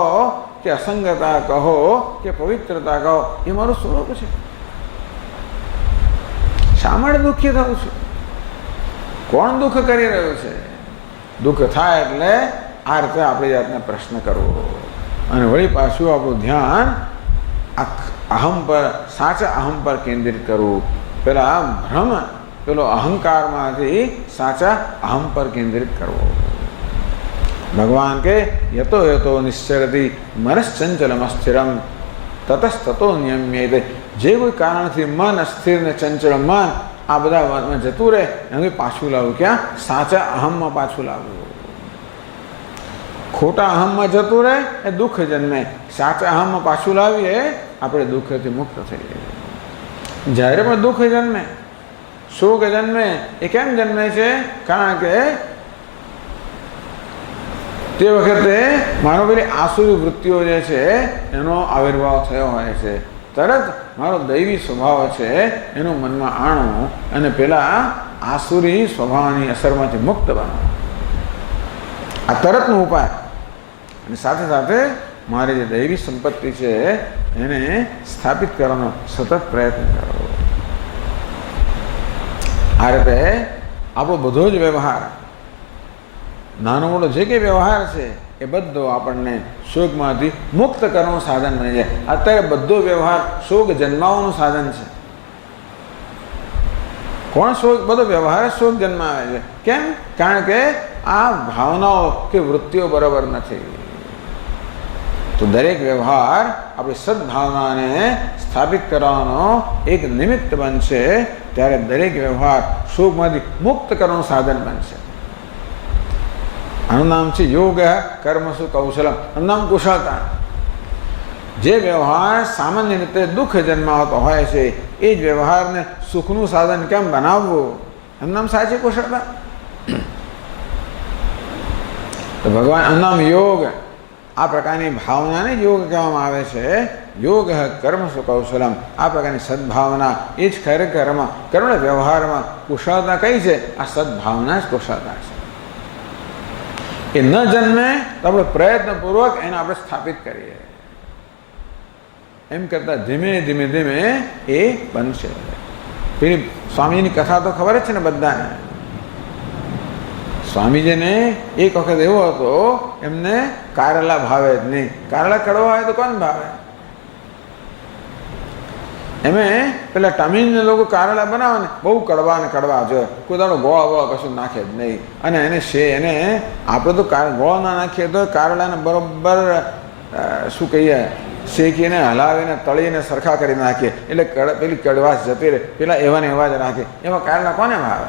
કે અસંગતા કહો કે પવિત્રતા કહો, એ મારું સ્વરૂપ છે. શા માટે દુઃખી થવું છું? કોણ દુઃખ કરી રહ્યું છે? દુઃખ થાય એટલે આ રીતે આપણી જાતને પ્રશ્ન કરવો અને વળી પાછું આપણું ધ્યાન અહમ પર, સાચા અહમ પર કેન્દ્રિત કરવું. પેલા ભ્રમ, પેલો અહંકારમાંથી સાચા અહમ પર કેન્દ્રિત કરવો. ભગવાન કે યતો યતો નિશ્ચરતી મનશ્ચંચલમ અસ્થિરમ તતસ્તતો નિયમ્યતે. જે કોઈ કારણથી મન અસ્થિર ને ચંચળ મન આ બધા વાતમાં જતું રહે એને પાછું લાવવું. ક્યાં? સાચા અહમમાં પાછું લાવવું. ખોટા અહમમાં જતું રહે એ દુઃખ જન્મે. સાચા અહમમાં પાછું લાવીએ આપણે દુઃખથી મુક્ત થઈએ. જ્યારે પણ દુઃખ જન્મે, શોક જન્મે, એ કેમ જન્મે છે? કારણ કે તે વખતે મારો પેલી આસુરી વૃત્તિઓ જે છે એનો આવિર્ભાવ થયો હોય છે. તરત મારો દૈવી સ્વભાવ છે એનું મનમાં આણો અને પેલા આસુરી સ્વભાવની અસરમાંથી મુક્ત બનો. આ તરતનો ઉપાય. અને સાથે સાથે મારી જે દૈવી સંપત્તિ છે એને સ્થાપિત કરવાનો સતત પ્રયત્ન કરો. આ રીતે આપણો બધો જ વ્યવહાર, નાનો મોટો જે કંઈ વ્યવહાર છે એ બધો આપણને શોકમાંથી મુક્ત કરવાનું સાધન બની જાય. અત્યારે બધો વ્યવહાર શોક જન્માવાનું સાધન છે. કોણ શોક? બધો વ્યવહાર શોક જન્માવે છે. કેમ? કારણ કે આ ભાવનાઓ કે વૃત્તિઓ બરાબર નથી. તો દરેક વ્યવહાર આપણી સદભાવનાને સ્થાપિત કરવાનો એક નિમિત્ત બનશે. ત્યારે દરેક વ્યવહાર શોકમાંથી મુક્ત કરવાનું સાધન બનશે. આનું નામ છે યોગ કર્મસુ કૌશલમ. આનું નામ કુશળતા. જે વ્યવહાર સામાન્ય રીતે દુઃખ જન્માવતો હોય છે એ જ વ્યવહારને સુખનું સાધન કેમ બનાવવું, એનું નામ સાચી કુશળતા. તો ભગવાન એનું નામ યોગ. આ પ્રકારની ભાવનાને યોગ કહેવામાં આવે છે. યોગ કર્મસુ કૌશલમ. આ પ્રકારની સદભાવના એ જ ખરેખરમાં કર્મ વ્યવહારમાં કુશળતા કઈ છે? આ સદભાવના જ કુશળતા છે. એ ન જન્મે તો આપણે પ્રયત્નપૂર્વક એને આપણે સ્થાપિત કરીએ. એમ કરતાં ધીમે ધીમે ધીમે એ બનશે. પેલી સ્વામીજીની કથા તો ખબર જ છે ને બધાને. સ્વામીજીને એક વખત એવો હતો, એમને કારેલા ભાવે જ નહીં. કારેલા કડવા હોય તો કોણ ભાવે? એમે પેલા તમિલને લોકો કારેલા બનાવે ને બહુ કડવા ને કડવા જોઈએ, કોઈ દાડો ગોળ વોળ કશું નાખે જ નહીં. અને એને આપણે તો ગોળ ના નાખીએ તો કારેલાને બરોબર શું કહીએ શેકીને હલાવીને તળીને સરખા કરી નાખીએ એટલે પેલી કડવાશ જતી રહે. પેલા એવા ને એવા જ રાખે. એવા કારેલા કોને ભાવે?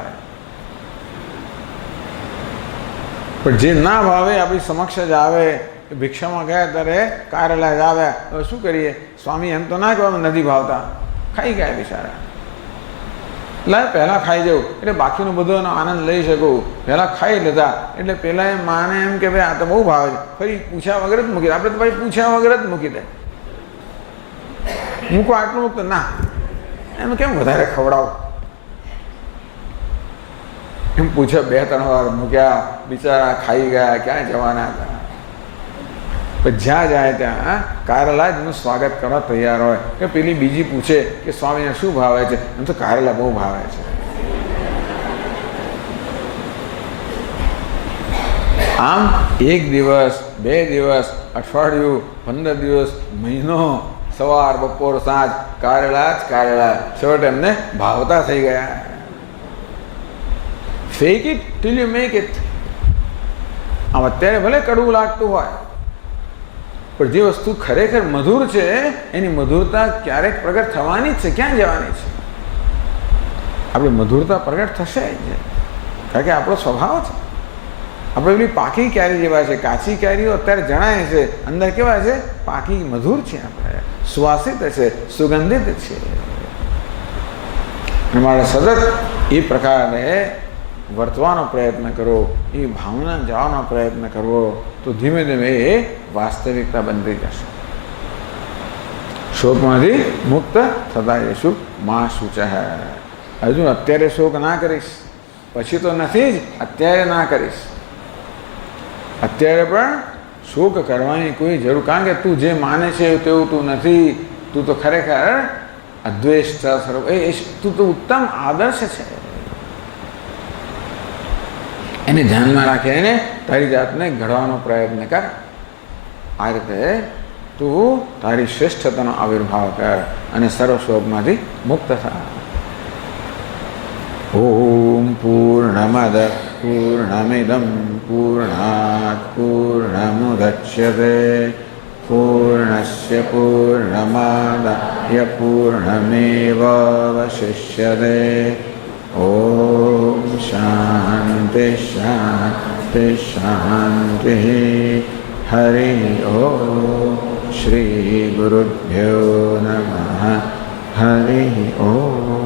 પણ જે ના ભાવે આપણી સમક્ષ જ આવે. ભિક્ષામાં ગયા ત્યારે કારેલા જ આવ્યા. હવે શું કરીએ? સ્વામી એમ તો ના કહેવામાં નથી ભાવતા, ખાઈ ગયા બિચારા. એટલે પહેલાં ખાઈ જવું એટલે બાકીનો બધો એનો આનંદ લઈ શકું. પહેલાં ખાઈ લીધા એટલે પેલા માને એમ કે ભાઈ આ તો બહુ ભાવે છે, ફરી પૂછ્યા વગર જ મૂકી દે. આપણે તો ભાઈ પૂછ્યા વગર જ મૂકી દે. મૂકો આટલું મૂકતો ના, એમ કેમ વધારે ખવડાવો? એમ પૂછ્યા 2-3 વાર મૂક્યા. બિચારા ખાઈ ગયા. ક્યાં જવાના હતા? પણ જ્યાં જાય ત્યાં કારેલા જ એનું સ્વાગત કરવા તૈયાર હોય. કે પેલી બીજી પૂછે કે સ્વામીને શું ભાવે છે? એમ તો કારેલા બહુ ભાવે છે. આમ 1 દિવસ, 2 દિવસ, અઠવાડિયું, 15 દિવસ, મહિનો, સવાર બપોર સાંજ કારેલા જ કારેલા. છેવટે એમને ભાવતા થઈ ગયા. Fake it till you make it. આમ અત્યારે ભલે કડવું લાગતું હોય, પણ જે વસ્તુ ખરેખર મધુર છે એની મધુરતા ક્યારેક પ્રગટ થવાની જ છે. ક્યાં જવાની છે? આપણી મધુરતા પ્રગટ થશે જ, કારણ કે આપણો સ્વભાવ છે. આપણે પેલી પાકી કેરી જેવા છે. કાચી કેરીઓ અત્યારે જણાય છે, અંદર કેવા છે? પાકી મધુર છે, આપણે સુવાસિત છે, સુગંધિત છે. અને મારે સતત એ પ્રકારે વર્તવાનો પ્રયત્ન કરો, એ ભાવના જવાનો પ્રયત્ન કરવો, તો ધીમે ધીમે એ વાસ્તવિકતા બનતી જશે. શોકમાંથી મુક્ત થતા જઈશું. માં શુચ. હજુ અત્યારે શોક ના કરીશ, પછી તો નથી જ, અત્યારે ના કરીશ. અત્યારે પણ શોક કરવાની કોઈ જરૂર, કારણ કે તું જે માને છે તેવું તું નથી. તું તો ખરેખર અદ્વેષ સ્વરૂપ, તું તો ઉત્તમ આદર્શ છે. એને ધ્યાનમાં રાખીને તારી જાતને ઘડવાનો પ્રયત્ન કર. આ રીતે તું તારી શ્રેષ્ઠતાનો આવિર્ભાવ કર અને સર્વશોકમાંથી મુક્ત થા. ઓમ પૂર્ણમદ પૂર્ણમિદમ પૂર્ણાત પૂર્ણમુદચ્યતે પૂર્ણસ્ય પૂર્ણમાદાય પૂર્ણમેવાવશિષ્યતે. ઓમ શાંતિ શાંતિ શાંતિ. હરિ ઓમ. શ્રી ગુરુભ્યો નમઃ. હરિ ઓમ.